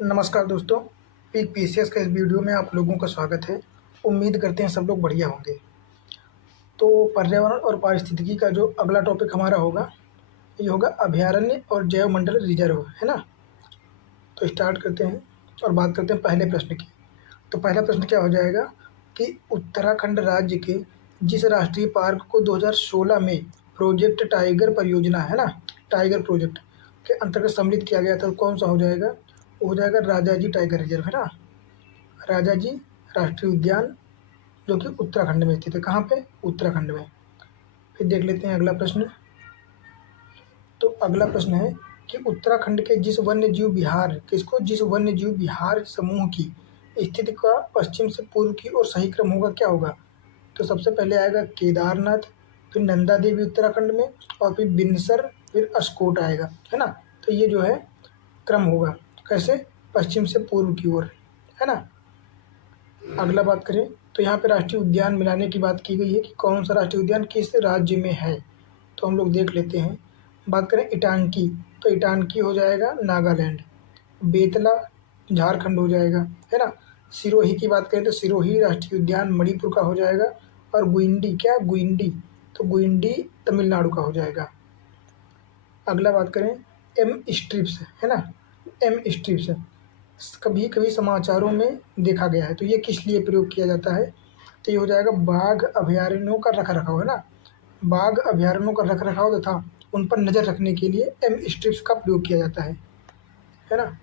नमस्कार दोस्तों, peak PCS के इस वीडियो में आप लोगों का स्वागत है। उम्मीद करते हैं सब लोग बढ़िया होंगे। तो पर्यावरण और पारिस्थितिकी का जो अगला टॉपिक हमारा होगा, ये होगा अभयारण्य और जैव मंडल रिजर्व, है ना? तो स्टार्ट करते हैं और बात करते हैं पहले प्रश्न की। तो पहला प्रश्न क्या हो जाएगा कि उत्तराखंड राज्य के जिस राष्ट्रीय पार्क को 2016 में प्रोजेक्ट टाइगर परियोजना, है ना, टाइगर प्रोजेक्ट के अंतर्गत सम्मिलित किया गया था, कौन सा हो जाएगा? वो हो जाएगा राजाजी टाइगर रिजर्व, है ना। राजाजी राष्ट्रीय उद्यान, जो कि उत्तराखंड में स्थित है। कहाँ पे? उत्तराखंड में। फिर देख लेते हैं अगला प्रश्न। तो अगला प्रश्न है कि उत्तराखंड के जिस वन्य जीव विहार समूह की स्थिति का पश्चिम से पूर्व की ओर सही क्रम होगा, क्या होगा? तो सबसे पहले आएगा केदारनाथ, फिर नंदा देवी उत्तराखंड में, और फिर बिनसर, फिर अस्कोट आएगा, है ना। तो ये जो है क्रम होगा, कैसे? पश्चिम से पूर्व की ओर, है ना। अगला बात करें तो यहाँ पे राष्ट्रीय उद्यान मिलाने की बात की गई है कि कौन सा राष्ट्रीय उद्यान किस राज्य में है। तो हम लोग देख लेते हैं। बात करें इटानकी, तो इटानकी हो जाएगा नागालैंड। बेतला झारखंड हो जाएगा, है ना। सिरोही की बात करें तो सिरोही राष्ट्रीय उद्यान मणिपुर का हो जाएगा। और गुइंडी, क्या गुइंडी, तो गुइंडी तमिलनाडु का हो जाएगा। अगला बात करें एम स्ट्रिप्स, है ना। एम स्ट्रिप्स कभी कभी समाचारों में देखा गया है, तो ये किस लिए प्रयोग किया जाता है? तो ये हो जाएगा बाघ अभयारण्यों का रख रखाव, है ना। बाघ अभयारण्यों का रख रखाव तथा उन पर नज़र रखने के लिए एम स्ट्रिप्स का प्रयोग किया जाता है ना।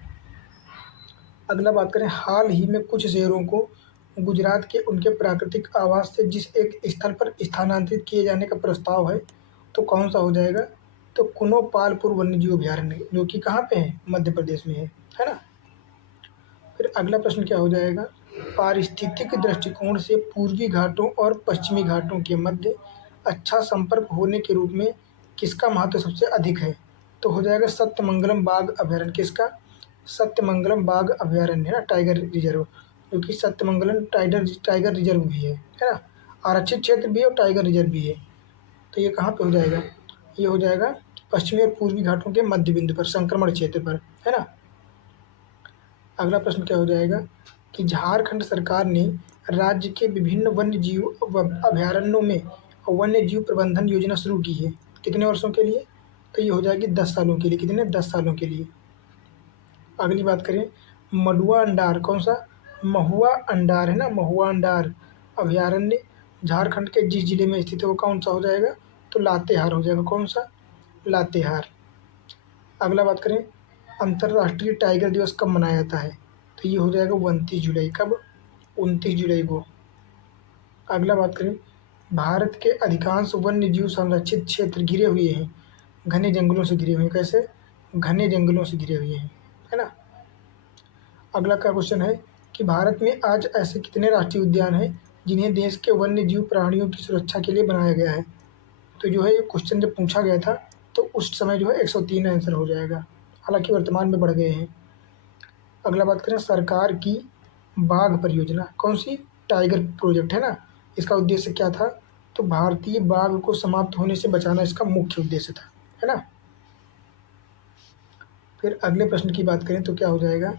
अगला बात करें हाल ही में कुछ शेरों को गुजरात के उनके प्राकृतिक आवास से जिस एक स्थल पर स्थानांतरित किए जाने का प्रस्ताव है, तो कौन सा हो जाएगा? तो कुनो पालपुर वन्यजीव अभयारण्य, जो कि कहाँ पे है? मध्य प्रदेश में है ना। फिर अगला प्रश्न क्या हो जाएगा? पारिस्थितिक दृष्टिकोण से पूर्वी घाटों और पश्चिमी घाटों के मध्य अच्छा संपर्क होने के रूप में किसका महत्व सबसे अधिक है? तो हो जाएगा सत्यमंगलम बाघ अभयारण्य। किसका? सत्यमंगलम बाघ अभयारण्य, है ना, टाइगर रिजर्व, जो कि सत्यमंगलम टाइगर टाइगर रिजर्व भी है ना। आरक्षित क्षेत्र भी है और टाइगर रिजर्व भी है। तो ये कहाँ पे हो जाएगा? ये हो जाएगा पश्चिमी और पूर्वी घाटों के मध्य बिंदु पर, संक्रमण क्षेत्र पर, है ना। अगला प्रश्न क्या हो जाएगा कि झारखंड सरकार ने राज्य के विभिन्न वन्य जीव अभयारण्यों में वन्य जीव प्रबंधन योजना शुरू की है, कितने वर्षों के लिए? तो ये हो जाएगी 10 सालों के लिए। कितने? 10 सालों के लिए। अगली बात करें मडुआ अंडार, कौन सा? महुआ अंडार, है ना, महुआ अंडार अभयारण्य झारखंड के जिस जिले में स्थित है वो कौन सा हो जाएगा? तो लातेहार हो जाएगा। कौन सा? लातेहार। अगला बात करें अंतर्राष्ट्रीय टाइगर दिवस कब मनाया जाता है? तो ये हो जाएगा 29 जुलाई। कब? 29 जुलाई को। अगला बात करें भारत के अधिकांश वन्य जीव संरक्षित क्षेत्र घिरे हुए हैं, घने जंगलों से घिरे हुए हैं। कैसे? घने जंगलों से घिरे हुए हैं, है ना। अगला का क्वेश्चन है कि भारत में आज ऐसे कितने राष्ट्रीय उद्यान हैं जिन्हें देश के वन्य जीव प्राणियों की सुरक्षा के लिए बनाया गया है? तो जो है ये क्वेश्चन जब पूछा गया था तो उस समय जो है 103 आंसर हो जाएगा, हालांकि वर्तमान में बढ़ गए हैं। अगला बात करें सरकार की बाघ परियोजना, कौन सी? टाइगर प्रोजेक्ट, है ना। इसका उद्देश्य क्या था? तो भारतीय बाघ को समाप्त होने से बचाना इसका मुख्य उद्देश्य था, है ना। फिर अगले प्रश्न की बात करें तो क्या हो जाएगा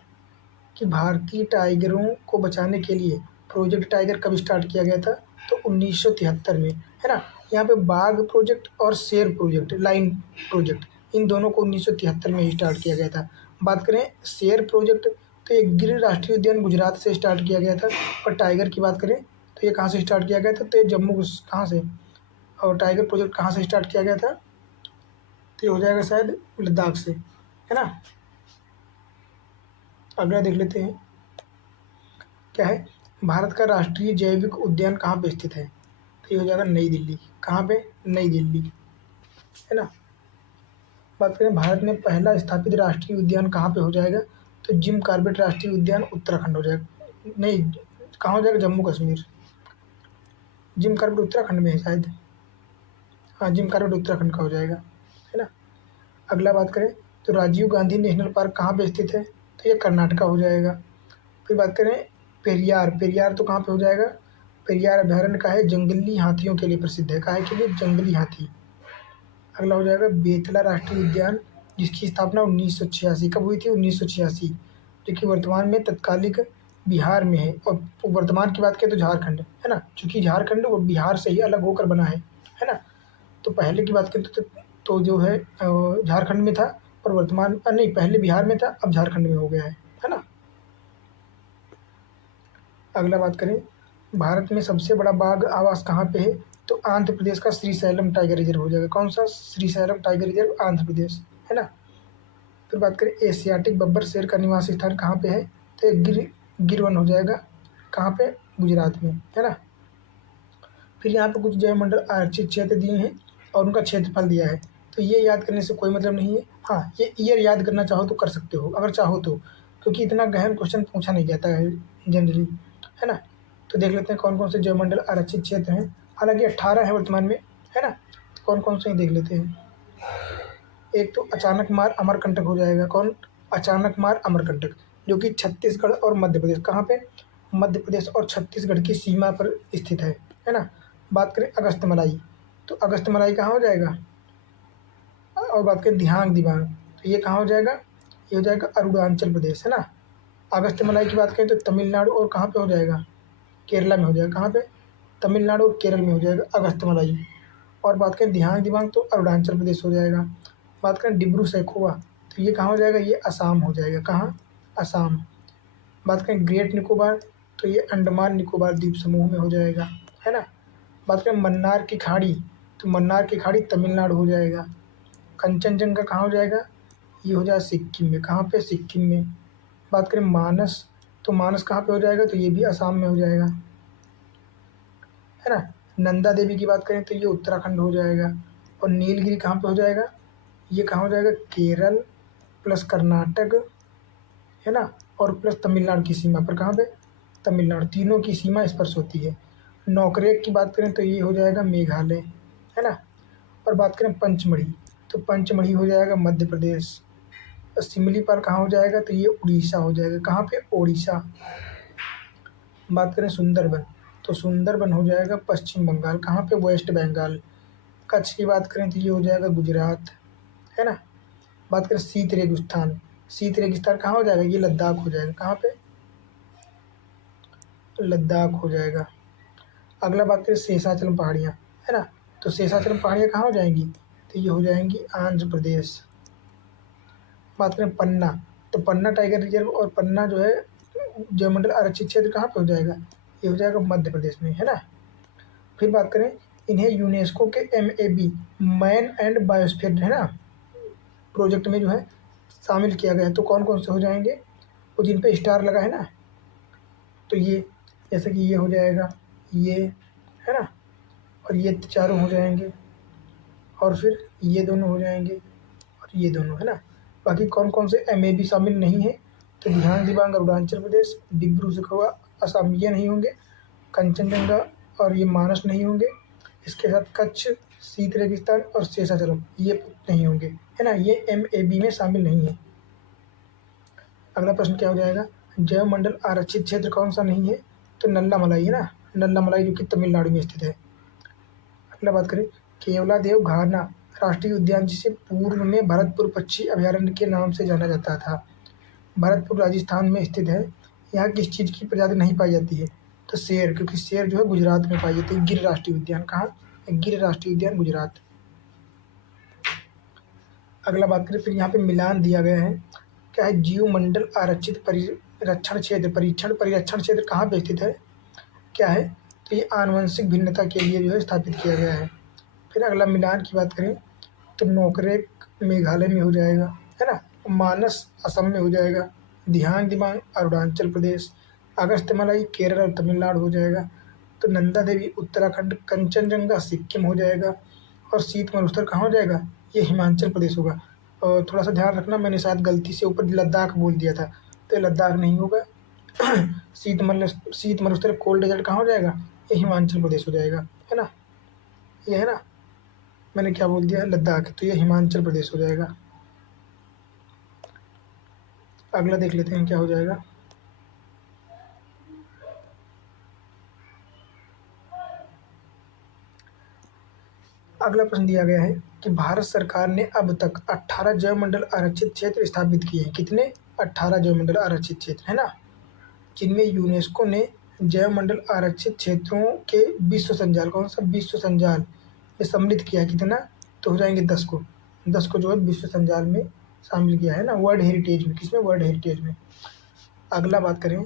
कि भारतीय टाइगरों को बचाने के लिए प्रोजेक्ट टाइगर कब स्टार्ट किया गया था? तो 1973 में, है ना। यहाँ पे बाघ प्रोजेक्ट और शेर प्रोजेक्ट, लाइन प्रोजेक्ट, इन दोनों को 1973 में ही स्टार्ट किया गया था। बात करें शेर प्रोजेक्ट तो एक गिर राष्ट्रीय उद्यान गुजरात से स्टार्ट किया गया था। और टाइगर की बात करें तो ये कहाँ से स्टार्ट किया गया था? तो ये जम्मू, कहाँ से? और टाइगर प्रोजेक्ट कहाँ से स्टार्ट किया गया था? तो ये हो जाएगा शायद लद्दाख से, है ना। अगला देख लेते हैं क्या है। भारत का राष्ट्रीय जैविक उद्यान कहाँ पे स्थित है? तो ये हो जाएगा नई दिल्ली। कहाँ पे? नई दिल्ली, है ना। बात करें भारत में पहला स्थापित राष्ट्रीय उद्यान कहाँ पे हो जाएगा? तो जिम कॉर्बेट राष्ट्रीय उद्यान उत्तराखंड हो जाएगा। नहीं, कहाँ हो जाएगा? जम्मू कश्मीर। जिम कॉर्बेट उत्तराखंड में है शायद। हाँ, जिम कॉर्बेट उत्तराखंड का हो जाएगा, है ना। अगला बात करें तो राजीव गांधी नेशनल पार्क कहाँ पे स्थित है? तो ये कर्नाटका हो जाएगा। फिर बात करें पेरियार, पेरियार तो कहाँ पे हो जाएगा? पेरियार अभयारण्य का है, जंगली हाथियों के लिए प्रसिद्ध है। काहे के लिए? जंगली हाथी। अगला हो जाएगा बेतला राष्ट्रीय उद्यान, जिसकी स्थापना 1986 कब हुई थी? 1986। जो कि वर्तमान में तत्कालिक बिहार में है, और वर्तमान की बात करें तो झारखंड है ना, चूँकि झारखंड वो बिहार से ही अलग होकर बना है ना। तो पहले की बात करें तो जो है झारखंड में था, और वर्तमान नहीं, पहले बिहार में था, अब झारखंड में हो गया है ना। अगला बात करें, भारत में सबसे बड़ा बाघ आवास कहाँ पे है, तो आंध्र प्रदेश का श्रीशैलम टाइगर रिजर्व हो जाएगा। कौन सा? श्रीशैलम टाइगर रिजर्व, आंध्र प्रदेश, है ना। फिर बात करें एशियाटिक बब्बर शेर का निवास स्थान कहाँ पे है, तो ये गिरवन हो जाएगा। कहाँ पे? गुजरात में, है ना। फिर यहाँ पे कुछ जैव मंडल आरक्षित क्षेत्र दिए हैं और उनका क्षेत्रफल दिया है, तो ये याद करने से कोई मतलब नहीं है। हाँ, ये ईयर याद करना चाहो तो कर सकते हो, अगर चाहो तो, क्योंकि इतना गहन क्वेश्चन पूछा नहीं जाता है जनरली, है ना। तो देख लेते हैं कौन कौन से जैव मंडल आरक्षित क्षेत्र हैं। हालांकि 18 है वर्तमान में, है ना। तो कौन कौन से देख लेते हैं। एक तो अचानक मार अमरकंटक हो जाएगा। कौन? अचानक मार अमरकंटक, जो कि छत्तीसगढ़ और मध्य प्रदेश, कहाँ पे? मध्य प्रदेश और छत्तीसगढ़ की सीमा पर स्थित है ना। बात करें अगस्त मलाई, तो अगस्त मलाई कहाँ हो जाएगा। और बात करें दिहांग दिबांग, तो ये कहाँ हो जाएगा, ये हो जाएगा अरुणाचल प्रदेश, है ना। अगस्त मलाई की बात करें तो तमिलनाडु और कहाँ पे हो जाएगा, केरला में हो जाएगा। कहाँ पे? तमिलनाडु और केरल में हो जाएगा अगस्त मलाई। और बात करें दिहांग दिबांग तो अरुणाचल प्रदेश हो जाएगा। बात करें डिब्रू सैखोवा, तो ये कहाँ हो जाएगा, ये असम हो जाएगा। कहाँ? असम। बात करें ग्रेट निकोबार, तो ये अंडमान निकोबार द्वीप समूह में हो जाएगा, है ना। बात करें मन्नार की खाड़ी, तो मन्नार की खाड़ी तमिलनाडु हो जाएगा। कंचनजंगा कहाँ हो जाएगा, ये हो जाएगा सिक्किम में। कहाँ पे? सिक्किम में। बात करें मानस, तो मानस कहाँ पे हो जाएगा, तो ये भी असम में हो जाएगा, है ना। नंदा देवी की बात करें तो ये उत्तराखंड हो जाएगा। और नीलगिरी कहाँ पे हो जाएगा, ये कहाँ हो जाएगा, केरल प्लस कर्नाटक, है ना, और प्लस तमिलनाडु की सीमा पर। कहाँ पे? तमिलनाडु, तीनों की सीमा स्पर्श होती है। नौकरेक की बात करें तो ये हो जाएगा मेघालय, है ना। और बात करें पंचमढ़ी, तो पंचमढ़ी हो जाएगा मध्य प्रदेश। और सिमलीपाल कहाँ हो जाएगा, तो ये उड़ीसा हो जाएगा। कहाँ पे? ओडिशा। बात करें सुंदरबन, तो सुंदरबन हो जाएगा पश्चिम बंगाल। कहाँ पे? वेस्ट बंगाल। कच्छ की बात करें तो ये हो जाएगा गुजरात, है ना। बात करें शीत रेगिस्तान, शीत रेगिस्तान कहाँ हो जाएगा, ये लद्दाख हो जाएगा। कहाँ पे? लद्दाख हो जाएगा। अगला बात करें शेषाचलम पहाड़ियाँ, है ना, तो शेषाचलम पहाड़ियाँ कहाँ हो जाएंगी, तो ये हो जाएंगी आंध्र प्रदेश। बात करें पन्ना, तो पन्ना टाइगर रिजर्व और पन्ना जो है जयमंडल आरक्षित क्षेत्र कहाँ पे हो जाएगा, ये हो जाएगा मध्य प्रदेश में, है ना। फिर बात करें, इन्हें यूनेस्को के MAB मैन एंड बायोस्फीयर, है ना, प्रोजेक्ट में जो है शामिल किया गया है। तो कौन कौन से हो जाएंगे, वो जिन पे स्टार लगा है ना, तो ये, जैसे कि ये हो जाएगा, ये, है ना, और ये चारों हो जाएंगे, और फिर ये दोनों हो जाएंगे, और ये दोनों, है ना। बाकी कौन कौन से MAB शामिल नहीं है, तो दिहांग दिबांग अरुणाचल प्रदेश, डिब्रू सैखोवा असम, ये नहीं होंगे। कंचनजंगा और ये मानस नहीं होंगे। इसके साथ कच्छ, शीत रेगिस्तान और शेषाचलम ये नहीं होंगे, है ना, ये MAB में शामिल नहीं है। अगला प्रश्न क्या हो जाएगा, जैव मंडल आरक्षित क्षेत्र कौन सा नहीं है, तो नल्ला मलाई, है ना, नल्ला मलाई, जो कि तमिलनाडु में स्थित है। अगला बात करें, केवलादेव घाना राष्ट्रीय उद्यान, जिसे पूर्व में भरतपुर पक्षी अभयारण्य के नाम से जाना जाता था, भरतपुर राजस्थान में स्थित है। यहाँ किस चीज़ की प्रजाति नहीं पाई जाती है, तो शेर, क्योंकि शेर जो है गुजरात में पाई जाती है। गिर राष्ट्रीय उद्यान कहाँ, गिर राष्ट्रीय उद्यान गुजरात। अगला बात करें, फिर यहाँ पे मिलान दिया गया है, क्या है, जीव मंडल आरक्षित परिरक्षण क्षेत्र, परिरक्षण क्षेत्र कहाँ पे स्थित है, क्या है, तो ये आनुवंशिक भिन्नता के लिए जो है स्थापित किया गया है। फिर अगला मिलान की बात करें तो नोकरेक मेघालय में हो जाएगा, है ना, मानस असम में हो जाएगा, दिहांग दिबांग अरुणाचल प्रदेश, अगस्त्यमलाई केरल और तमिलनाडु हो जाएगा, तो नंदा देवी उत्तराखंड, कंचनजंगा सिक्किम हो जाएगा, और शीत मरुस्थल कहाँ हो जाएगा, ये हिमाचल प्रदेश होगा। और थोड़ा सा ध्यान रखना, मैंने शायद गलती से ऊपर लद्दाख बोल दिया था, तो ये लद्दाख नहीं होगा। शीत मरुस्थल कोल्ड डेजर्ट कहाँ हो जाएगा, ये हिमाचल प्रदेश हो जाएगा, है ना, ये, है ना, मैंने क्या बोल दिया, लद्दाख, तो ये हिमाचल प्रदेश हो जाएगा। अगला देख लेते हैं क्या हो जाएगा। अगला प्रश्न दिया गया है, कि भारत सरकार ने अब तक 18 जैवमंडल आरक्षित क्षेत्र स्थापित किए हैं। कितने? 18 जैवमंडल आरक्षित क्षेत्र, है ना, जिनमें यूनेस्को ने जैवमंडल आरक्षित क्षेत्रों के विश्व संजाल, कौन सा विश्व संजाल में सम्मिलित किया है। कितना? तो हो जाएंगे 10 को, 10 को जो है विश्व संजाल में शामिल किया है ना, वर्ल्ड हेरिटेज में। किसमें? वर्ल्ड हेरिटेज में। अगला बात करें,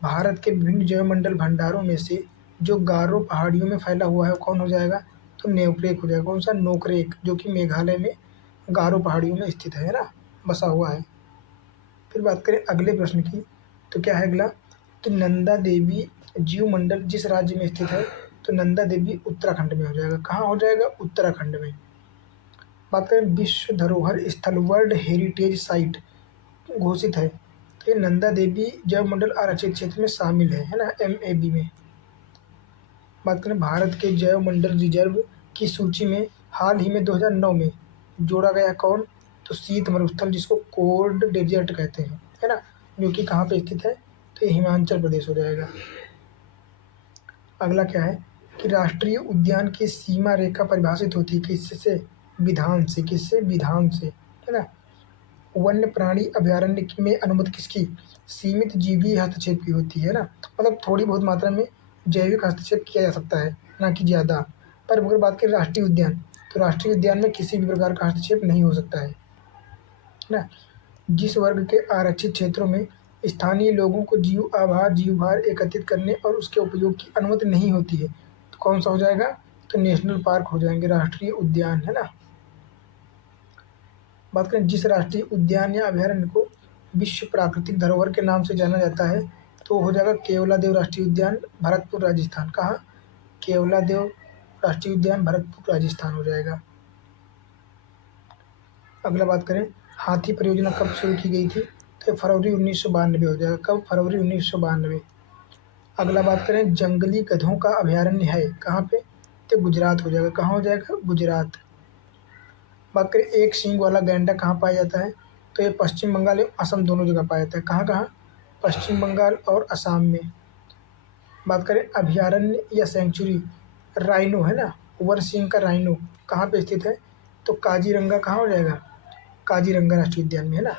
भारत के विभिन्न जैवमंडल भंडारों में से जो गारो पहाड़ियों में फैला हुआ है वो कौन हो जाएगा? तो नोकरेक हो जाएगा। कौन सा? नोकरेक, जो कि मेघालय में गारो पहाड़ियों में स्थित है ना, बसा हुआ है। फिर बात करें अगले प्रश्न की, तो क्या है अगला कि नंदा देवी जीवमंडल जिस राज्य में स्थित है, तो नंदा देवी उत्तराखंड में हो जाएगा। कहाँ हो जाएगा? उत्तराखंड में। बात करें विश्व धरोहर स्थल वर्ल्ड हेरिटेज साइट घोषित है, तो ये नंदा देवी जैवमंडल आरक्षित क्षेत्र में शामिल है ना, MAB में। बात करें भारत के जैवमंडल रिजर्व की सूची में हाल ही में 2009 में जोड़ा गया कौन? तो शीत मरुस्थल, जिसको कोल्ड डेजर्ट कहते हैं, है ना, जो कि कहाँ पे स्थित है? तो ये हिमाचल प्रदेश हो जाएगा। अगला क्या है कि राष्ट्रीय उद्यान की सीमा रेखा परिभाषित होती है किससे? विधान से। किससे? विधान से, है ना। वन्य प्राणी अभयारण्य में अनुमति किसकी? सीमित जीवी हस्तक्षेप की होती है ना, मतलब थोड़ी बहुत मात्रा में जैविक हस्तक्षेप किया जा सकता है, ना कि ज़्यादा। पर अगर बात करें राष्ट्रीय उद्यान, तो राष्ट्रीय उद्यान में किसी भी प्रकार का हस्तक्षेप नहीं हो सकता है ना। जिस वर्ग के आरक्षित क्षेत्रों में स्थानीय लोगों को जीव भार एकत्रित करने और उसके उपयोग की अनुमति नहीं होती है, तो कौन सा हो जाएगा? तो नेशनल पार्क हो जाएंगे, राष्ट्रीय उद्यान, है ना। बात करें जिस राष्ट्रीय उद्यान या अभयारण्य को विश्व प्राकृतिक धरोहर के नाम से जाना जाता है, तो हो जाएगा केवलादेव राष्ट्रीय उद्यान, भरतपुर, राजस्थान। कहाँ? केवलादेव राष्ट्रीय उद्यान, भरतपुर, राजस्थान हो जाएगा। अगला बात करें हाथी परियोजना कब शुरू की गई थी, तो फरवरी 1992 हो जाएगा। कब? फरवरी 1992। अगला बात करें जंगली गधों का अभयारण्य है कहाँ पे, तो गुजरात हो जाएगा। कहाँ हो जाएगा? गुजरात। बात करें एक सींग वाला गैंडा कहाँ पाया जाता है, तो ये पश्चिम बंगाल एवं असम दोनों जगह पाया जाता है। कहाँ कहाँ? पश्चिम बंगाल और असम में। बात करें अभयारण्य या सेंचुरी राइनो, है ना, वर सींग का राइनो कहाँ पे स्थित है, तो काजीरंगा। कहाँ हो जाएगा? काजीरंगा राष्ट्रीय उद्यान में, है ना।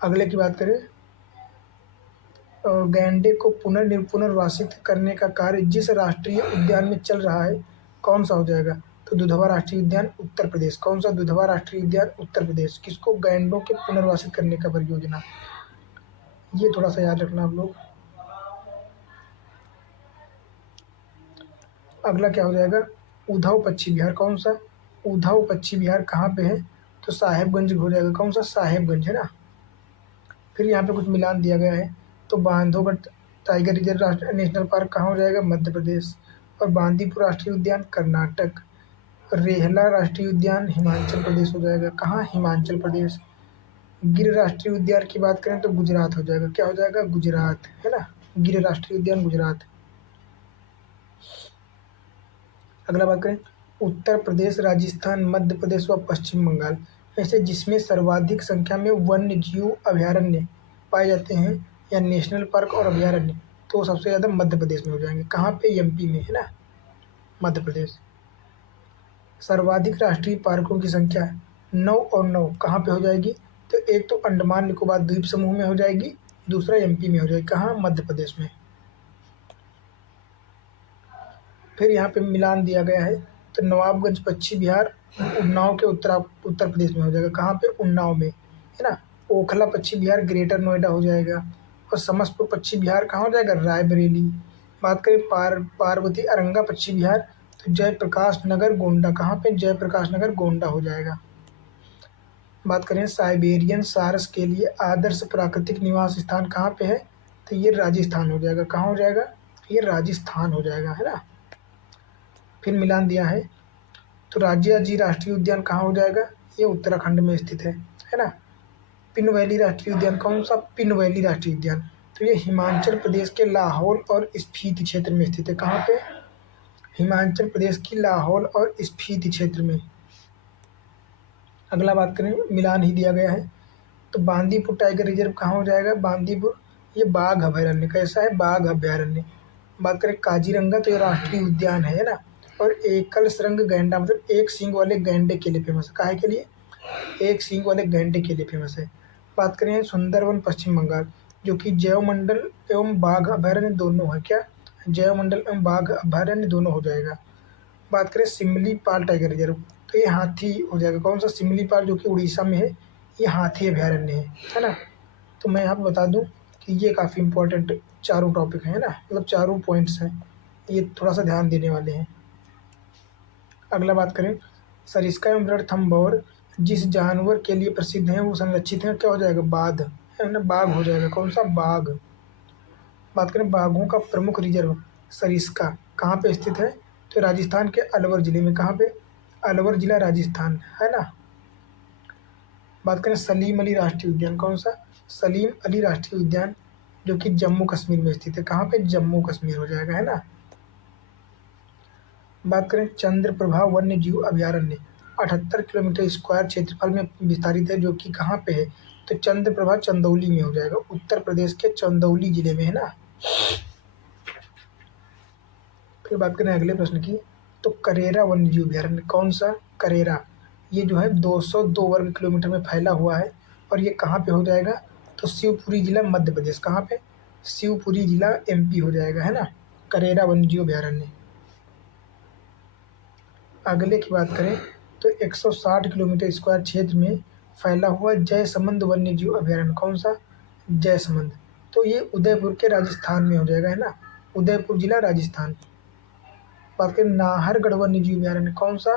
अगले की बात करें गैंडे को पुनर्वासित करने का कार्य जिस राष्ट्रीय उद्यान में चल रहा है, कौन सा हो जाएगा? तो दुधवा राष्ट्रीय उद्यान, उत्तर प्रदेश। कौन सा? दुधवा राष्ट्रीय उद्यान, उत्तर प्रदेश। किसको? गैंडों के पुनर्वासित करने का परियोजना। ये थोड़ा सा याद रखना आप लोग। अगला क्या हो जाएगा? उद्धव पक्षी विहार। कौन सा? उद्धव पक्षी विहार कहाँ पे है, तो साहेबगंज हो जाएगा। कौन सा? साहेबगंज, है ना। फिर यहाँ पे कुछ मिलान दिया गया है, तो Bandhavgarh tiger reserve national park कहाँ हो जाएगा? मध्य प्रदेश। और बांदीपुर राष्ट्रीय उद्यान, कर्नाटक। रेहला राष्ट्रीय उद्यान, हिमाचल प्रदेश हो जाएगा। कहाँ? हिमाचल प्रदेश। गिर राष्ट्रीय उद्यान की बात करें तो गुजरात हो जाएगा। क्या हो जाएगा? गुजरात, है ना। गिर राष्ट्रीय उद्यान, गुजरात। अगला बात करें उत्तर प्रदेश, राजस्थान, मध्य प्रदेश व पश्चिम बंगाल में से जिसमें सर्वाधिक संख्या में वन्य जीव अभयारण्य पाए जाते हैं या नेशनल पार्क और अभयारण्य, तो सबसे ज़्यादा मध्य प्रदेश में हो जाएंगे। कहाँ पे? MP में, है ना, मध्य प्रदेश। सर्वाधिक राष्ट्रीय पार्कों की संख्या 9 और 9 कहाँ पे हो जाएगी, तो एक तो अंडमान निकोबार द्वीप समूह में हो जाएगी, दूसरा MP में हो जाएगी। कहाँ? मध्य प्रदेश में। फिर यहाँ पे मिलान दिया गया है, तो नवाबगंज पक्षी विहार उन्नाव के उत्तर प्रदेश में हो जाएगा। कहाँ पे? उन्नाव में, है ना। ओखला पक्षी विहार ग्रेटर नोएडा हो जाएगा। और समस्तपुर पक्षी विहार कहाँ हो जाएगा? रायबरेली। बात करें पार्वती अरंगा पक्षी विहार, तो जयप्रकाश नगर गोंडा। कहाँ पे? जयप्रकाश नगर गोंडा हो जाएगा। बात करें साइबेरियन सारस के लिए आदर्श प्राकृतिक निवास स्थान कहाँ पे है, तो ये राजस्थान हो जाएगा। कहाँ हो जाएगा? ये राजस्थान हो जाएगा, है ना। फिर मिलान दिया है, तो राजाजी राष्ट्रीय उद्यान कहाँ हो जाएगा, ये उत्तराखंड में स्थित है ना। पिन वैली राष्ट्रीय उद्यान, कौन सा? पिन वैली राष्ट्रीय उद्यान, तो ये हिमाचल प्रदेश के लाहौल और स्पीति क्षेत्र में स्थित है। कहाँ पे? हिमाचल प्रदेश की लाहौल और स्पीति क्षेत्र में। अगला बात करें मिलान ही दिया गया है, तो बांदीपुर टाइगर रिजर्व कहाँ हो जाएगा? बांदीपुर, ये बाघ अभयारण्य। कैसा है? बाघ अभयारण्य। बात करें काजीरंगा, तो ये राष्ट्रीय उद्यान है ना। और एकल श्रृंग गैंडा मतलब एक सींग वाले गैंडे के लिए फेमस है। काहे के लिए? एक सींग वाले गैंडे के लिए फेमस है। बात करें सुंदरवन पश्चिम बंगाल, जो कि जैव मंडल एवं बाघ अभयारण्य दोनों है। क्या? जैव मंडल एवं बाघ अभयारण्य दोनों हो जाएगा। बात करें सिमली पाल टाइगर रिजर्व, तो ये हाथी हो जाएगा। कौन सा? सिमली पाल, जो कि उड़ीसा में है, ये हाथी अभयारण्य है ना। तो मैं यहाँ पे बता दूं कि ये काफ़ी इंपॉर्टेंट चारों टॉपिक हैं ना, मतलब चारों पॉइंट्स हैं, ये थोड़ा सा ध्यान देने वाले हैं। अगला बात करें सरिस्का एवं रणथंभौर जिस जानवर के लिए प्रसिद्ध हैं वो संरक्षित है। क्या हो जाएगा? बाघ है ना, बाघ हो जाएगा। कौन सा? बाघ। बात करें बाघों का प्रमुख रिजर्व सरिस्का कहाँ पे स्थित है? तो राजस्थान के अलवर जिले में। कहाँ पे? अलवर जिला राजस्थान है ना। बात करें सलीम अली राष्ट्रीय उद्यान, कौन सा? सलीम अली राष्ट्रीय उद्यान, जो कि जम्मू कश्मीर में स्थित है। कहाँ पे? जम्मू कश्मीर हो जाएगा है ना। बात करें चंद्रप्रभा वन्य जीव अभयारण्य 78 किलोमीटर स्क्वायर क्षेत्रफल में विस्तारित है, जो कि कहाँ पे है? तो चंद्रप्रभा चंदौली में हो जाएगा, उत्तर प्रदेश के चंदौली जिले में है ना। फिर बात करें अगले प्रश्न की, तो करेरा वन्य जीव अभयारण्य, कौन सा? करेरा, ये जो है 202 वर्ग किलोमीटर में फैला हुआ है, और ये कहाँ पे हो जाएगा? तो शिवपुरी जिला मध्य प्रदेश। कहाँ पे? शिवपुरी जिला एमपी हो जाएगा है ना, करेरा वन्य जीव अभयारण्य। अगले की बात करें तो 160 किलोमीटर स्क्वायर क्षेत्र में फैला हुआ जयसमंद वन्य जीव अभयारण्य, कौन सा? जयसमंद, तो ये उदयपुर के राजस्थान में हो जाएगा है ना, उदयपुर जिला राजस्थान। बात करें नाहरगढ़ वन्य जीव अभयारण्य, कौन सा?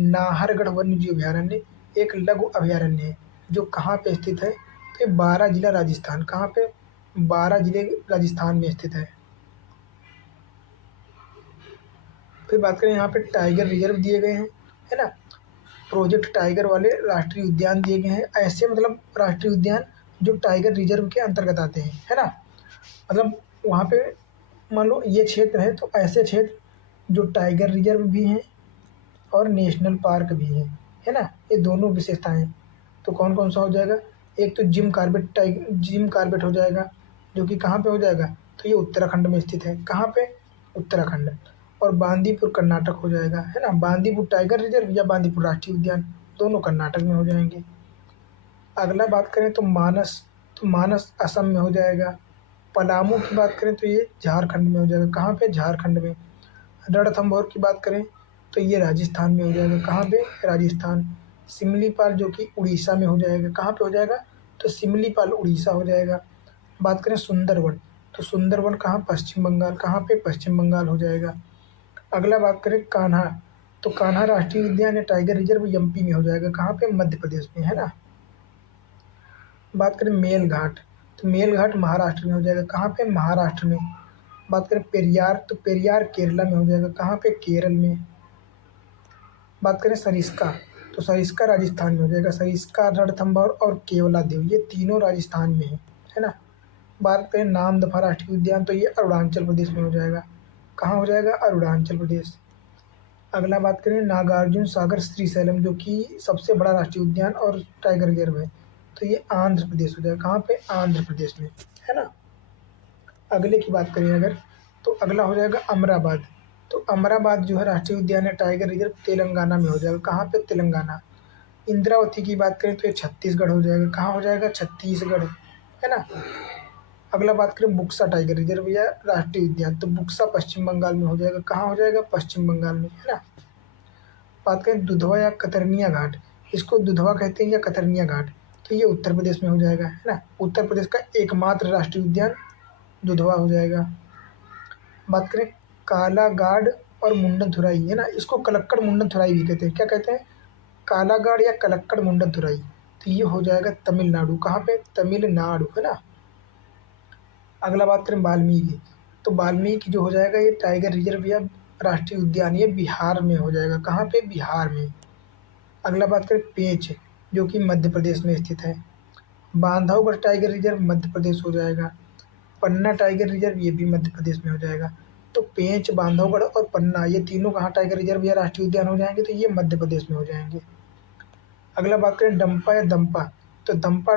नाहरगढ़ वन्य जीव अभयारण्य एक लघु अभयारण्य है, जो कहाँ पे स्थित है? तो ये 12 जिला राजस्थान। कहाँ पे? 12 जिले राजस्थान में स्थित है। फिर बात करें यहाँ पे टाइगर रिजर्व दिए गए हैं है ना, प्रोजेक्ट टाइगर वाले राष्ट्रीय उद्यान दिए गए हैं। ऐसे मतलब राष्ट्रीय उद्यान जो टाइगर रिजर्व के अंतर्गत आते हैं है ना, मतलब वहाँ पे मान लो ये क्षेत्र है, तो ऐसे क्षेत्र जो टाइगर रिजर्व भी हैं और नेशनल पार्क भी है ना, ये दोनों विशेषताएं। तो कौन कौन सा हो जाएगा? एक तो जिम कार्बेट हो जाएगा, जो कि कहाँ पे हो जाएगा? तो ये उत्तराखंड में स्थित है। कहाँ पे? उत्तराखंड। और बांदीपुर कर्नाटक हो जाएगा है ना, बांदीपुर टाइगर रिजर्व या बांदीपुर राष्ट्रीय उद्यान दोनों कर्नाटक में हो जाएंगे। अगला बात करें तो मानस असम में हो जाएगा। पलामू की बात करें तो ये झारखंड में हो जाएगा। कहाँ पे? झारखंड में। रणथंभौर की बात करें तो ये राजस्थान में हो जाएगा। कहाँ पे? राजस्थान। सिमलीपाल जो कि उड़ीसा में हो जाएगा। कहाँ पे हो जाएगा? तो सिमलीपाल उड़ीसा हो जाएगा। बात करें सुंदरवन, तो सुंदरवन कहाँ? पश्चिम बंगाल। कहाँ पे? पश्चिम बंगाल हो जाएगा। अगला बात करें कान्हा, तो कान्हा राष्ट्रीय उद्यान या टाइगर रिजर्व एमपी में हो जाएगा। कहाँ पे? मध्य प्रदेश में है ना। बात करें मेलघाट, तो मेलघाट महाराष्ट्र में हो जाएगा। कहाँ पे? महाराष्ट्र में। बात करें पेरियार, तो पेरियार केरला में हो जाएगा। कहाँ पे? केरल में। बात करें सरिस्का, तो सरिस्का राजस्थान में हो जाएगा। सरिस्का, रणथंभौर और केवलादेव ये तीनों राजस्थान में है ना। बात करें नामदफा राष्ट्रीय उद्यान, तो ये अरुणाचल प्रदेश में हो जाएगा। कहाँ हो जाएगा? अरुणाचल प्रदेश। अगला बात करें नागार्जुन सागर श्रीशैलम, जो कि सबसे बड़ा राष्ट्रीय उद्यान और टाइगर रिजर्व है, तो ये आंध्र प्रदेश हो जाएगा। कहाँ पे? आंध्र प्रदेश में है ना। अगले की बात करें अगर, तो अगला हो जाएगा अमराबाद, तो अमराबाद जो है राष्ट्रीय उद्यान है टाइगर रिजर्व तेलंगाना में हो जाएगा। कहाँ पे? तेलंगाना। इंद्रावती की बात करें तो ये छत्तीसगढ़ हो जाएगा। कहाँ हो जाएगा? छत्तीसगढ़ है ना। अगला बात करें बुक्सा टाइगर रिजर्व या राष्ट्रीय उद्यान, तो बुक्सा पश्चिम बंगाल में हो जाएगा। कहाँ हो जाएगा? पश्चिम बंगाल में है ना। बात करें दुधवा या कतरनिया घाट, इसको दुधवा कहते हैं या कतरनिया घाट, तो ये उत्तर प्रदेश में हो जाएगा है ना। उत्तर प्रदेश का एकमात्र राष्ट्रीय उद्यान दुधवा हो जाएगा। बात करें कालागाड़ और मुंडनथुराई है ना, इसको कलक्कड़ मुंडनथुराई भी कहते हैं। क्या कहते हैं? कालागाड़ या कलक्कड़ मुंडनथुराई, तो ये हो जाएगा तमिलनाडु। कहाँ पे? तमिलनाडु है ना। अगला बात करें वाल्मीकि, तो वाल्मीकि जो हो जाएगा ये टाइगर रिजर्व या राष्ट्रीय उद्यान ये बिहार में हो जाएगा। कहाँ पे? बिहार में। अगला बात करें पेंच, जो कि मध्य प्रदेश में स्थित है। बांधवगढ़ टाइगर रिजर्व मध्य प्रदेश हो जाएगा। पन्ना टाइगर रिजर्व ये भी मध्य प्रदेश में हो जाएगा। तो पेंच, बांधवगढ़ और पन्ना ये तीनों कहाँ टाइगर रिजर्व या राष्ट्रीय उद्यान हो जाएंगे? तो ये मध्य प्रदेश में हो जाएंगे। अगला बात करें डंपा या दंपा, तो दंपा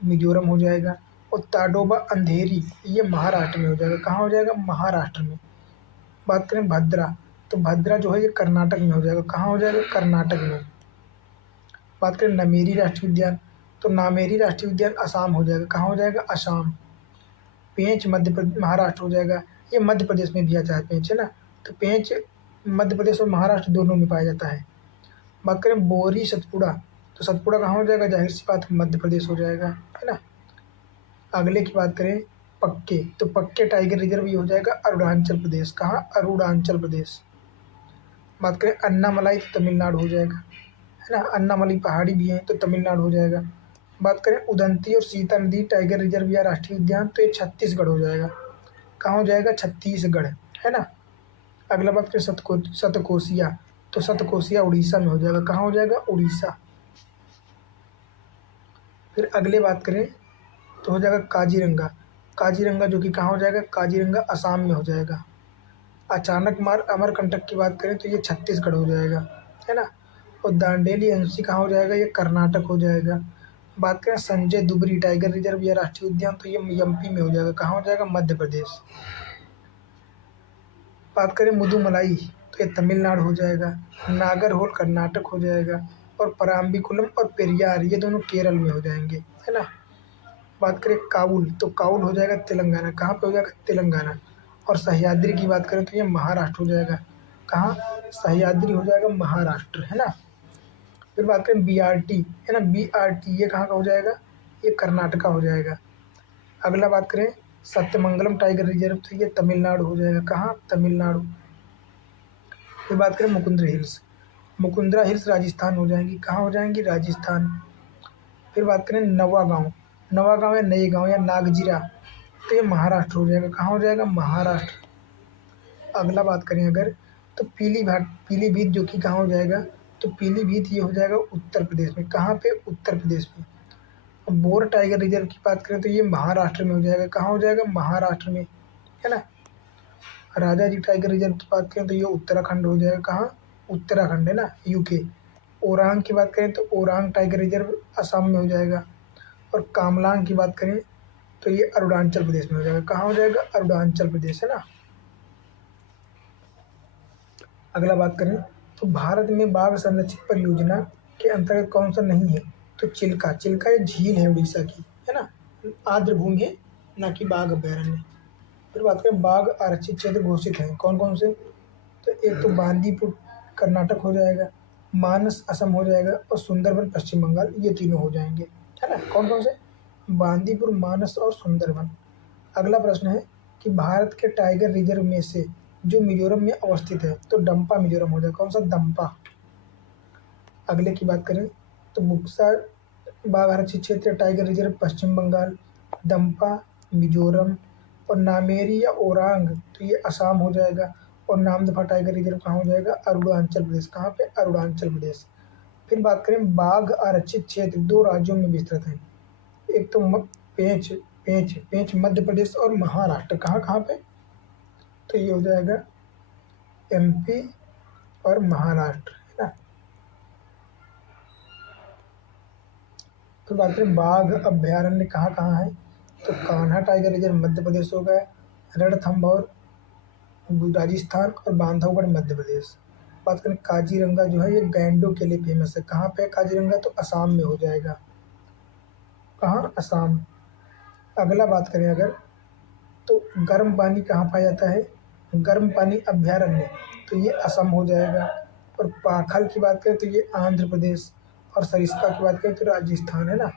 मिजोरम हो जाएगा। और ताडोबा अंधेरी ये महाराष्ट्र में हो जाएगा। कहाँ हो जाएगा? महाराष्ट्र में। बात करें भद्रा, तो भद्रा जो है ये कर्नाटक में हो जाएगा। कहाँ हो जाएगा? कर्नाटक में। बात करें नामेरी राष्ट्रीय उद्यान, तो नामेरी राष्ट्रीय उद्यान असम हो जाएगा। कहाँ हो जाएगा? असम। पेंच मध्य प्रदेश महाराष्ट्र हो जाएगा। ये मध्य प्रदेश में भी आता है पेंच, है ना। तो पेंच मध्य प्रदेश और महाराष्ट्र दोनों में पाया जाता है। बात करें बोरी सतपुड़ा, तो सतपुड़ा कहाँ हो जाएगा? जाहिर सी बात मध्य प्रदेश हो जाएगा, है ना। अगले की बात करें पक्के, तो पक्के टाइगर रिजर्व ये हो जाएगा अरुणाचल प्रदेश। कहाँ? अरुणाचल प्रदेश। बात करें अन्नामलाई, तो तमिलनाडु हो जाएगा, है ना। अन्नामलाई पहाड़ी भी है तो तमिलनाडु हो जाएगा। बात करें उदंती और सीता नदी टाइगर रिजर्व या राष्ट्रीय उद्यान, तो ये छत्तीसगढ़ हो जाएगा। कहाँ हो जाएगा? छत्तीसगढ़, है ना। अगला बात करें सतकोसिया, तो सतकोसिया उड़ीसा में हो जाएगा। कहाँ हो जाएगा? उड़ीसा। फिर अगले बात करें तो हो जाएगा काजीरंगा। काजीरंगा जो कि कहाँ हो जाएगा? काजीरंगा असम में हो जाएगा। अचानक मार अमरकंटक की बात करें तो ये छत्तीसगढ़ हो जाएगा, है ना। और दांडेली एनसी कहाँ हो जाएगा? ये कर्नाटक हो जाएगा। बात करें संजय दुबरी टाइगर रिजर्व या राष्ट्रीय उद्यान, तो ये एमपी में हो जाएगा। कहाँ हो जाएगा? मध्य प्रदेश। बात करें मुदुमलाई, तो ये तमिलनाडु हो जाएगा। नागरहोल कर्नाटक हो जाएगा। और पराम्बिकुलम और पेरियार ये दोनों केरल में हो जाएंगे, है ना। बात करें काउल, तो काउल हो जाएगा तेलंगाना। कहाँ पे हो जाएगा? तेलंगाना। और सह्याद्री की बात करें तो ये महाराष्ट्र हो जाएगा। कहाँ? सह्याद्री हो जाएगा महाराष्ट्र, है ना। फिर बात करें बीआरटी, है ना, बीआरटी ये कहाँ का हो जाएगा? ये कर्नाटका हो जाएगा। अगला बात करें सत्यमंगलम टाइगर रिजर्व, तो ये तमिलनाडु हो जाएगा। कहाँ? तमिलनाडु। फिर बात करें मुकुंद्रा हिल्स, मुकुंद्रा हिल्स राजस्थान हो जाएंगी। कहाँ हो जाएंगी? राजस्थान। फिर बात करें नवा गाँव, नवा गाँव या नए गाँव या नागजीरा, तो ये महाराष्ट्र हो जाएगा। कहाँ हो जाएगा? महाराष्ट्र। अगला बात करें अगर तो पीलीभीत जो कि कहाँ हो जाएगा? तो पीलीभीत ये हो जाएगा उत्तर प्रदेश में। कहाँ पे? उत्तर प्रदेश में। अब बोर टाइगर रिजर्व की बात करें तो ये महाराष्ट्र में हो जाएगा। कहाँ हो जाएगा? महाराष्ट्र में, है ना। राजा जी टाइगर रिजर्व की बात करें तो ये उत्तराखंड हो जाएगा। कहाँ? उत्तराखंड, है ना, यूके। ओरांग की बात करें तो ओरांग टाइगर रिजर्व असम में हो जाएगा। और कामलांग की बात करें तो ये अरुणाचल प्रदेश में हो जाएगा। कहाँ हो जाएगा? अरुणाचल प्रदेश, है ना। अगला बात करें तो भारत में बाघ संरक्षित परियोजना के अंतर्गत कौन सा नहीं है? तो चिल्का, चिल्का ये झील है उड़ीसा की, है ना। आर्द्र भूमि है, ना कि बाघ अभ्यारण्य। फिर बात करें बाघ आरक्षित क्षेत्र घोषित हैं कौन कौन से? तो एक तो बांदीपुर कर्नाटक हो जाएगा, मानस असम हो जाएगा और सुंदरबन पश्चिम बंगाल, ये तीनों हो जाएंगे, है ना। कौन कौन से? बांदीपुर, मानस और सुंदरबन। अगला प्रश्न है कि भारत के टाइगर रिजर्व में से जो मिजोरम में अवस्थित है, तो डंपा मिजोरम हो जाएगा। कौन सा? डंपा। अगले की बात करें तो बुक्सा बाघ आरक्षित क्षेत्र टाइगर रिजर्व पश्चिम बंगाल, डंपा मिजोरम, और नामेरी या ओरांग तो ये असम हो जाएगा। और नामदफा टाइगर रिजर्व कहाँ हो जाएगा? अरुणाचल प्रदेश। कहाँ पे? अरुणाचल प्रदेश। फिर बात करें बाघ आरक्षित क्षेत्र दो राज्यों में विस्तृत है। एक तो पेंच पेंच पेंच मध्य प्रदेश और महाराष्ट्र। कहाँ कहाँ पे? तो ये हो जाएगा एमपी और महाराष्ट्र, है ना। तो बात करें बाघ अभ्यारण्य कहाँ कहाँ है, तो कान्हा टाइगर रिजर्व मध्य प्रदेश हो गया, रणथंभौर राजस्थान और बांधवगढ़ मध्य प्रदेश। बात करें काजीरंगा जो है ये गैंडों के लिए फेमस है। कहाँ पे है काजीरंगा? तो असम में हो जाएगा। कहाँ? असम। अगला बात करें अगर तो गर्म पानी कहाँ पाया जाता है? गर्म पानी अभ्यारण्य, तो ये असम हो जाएगा। और पाखल की बात करें तो ये आंध्र प्रदेश। और सरिस्का की बात करें तो राजस्थान, है ना।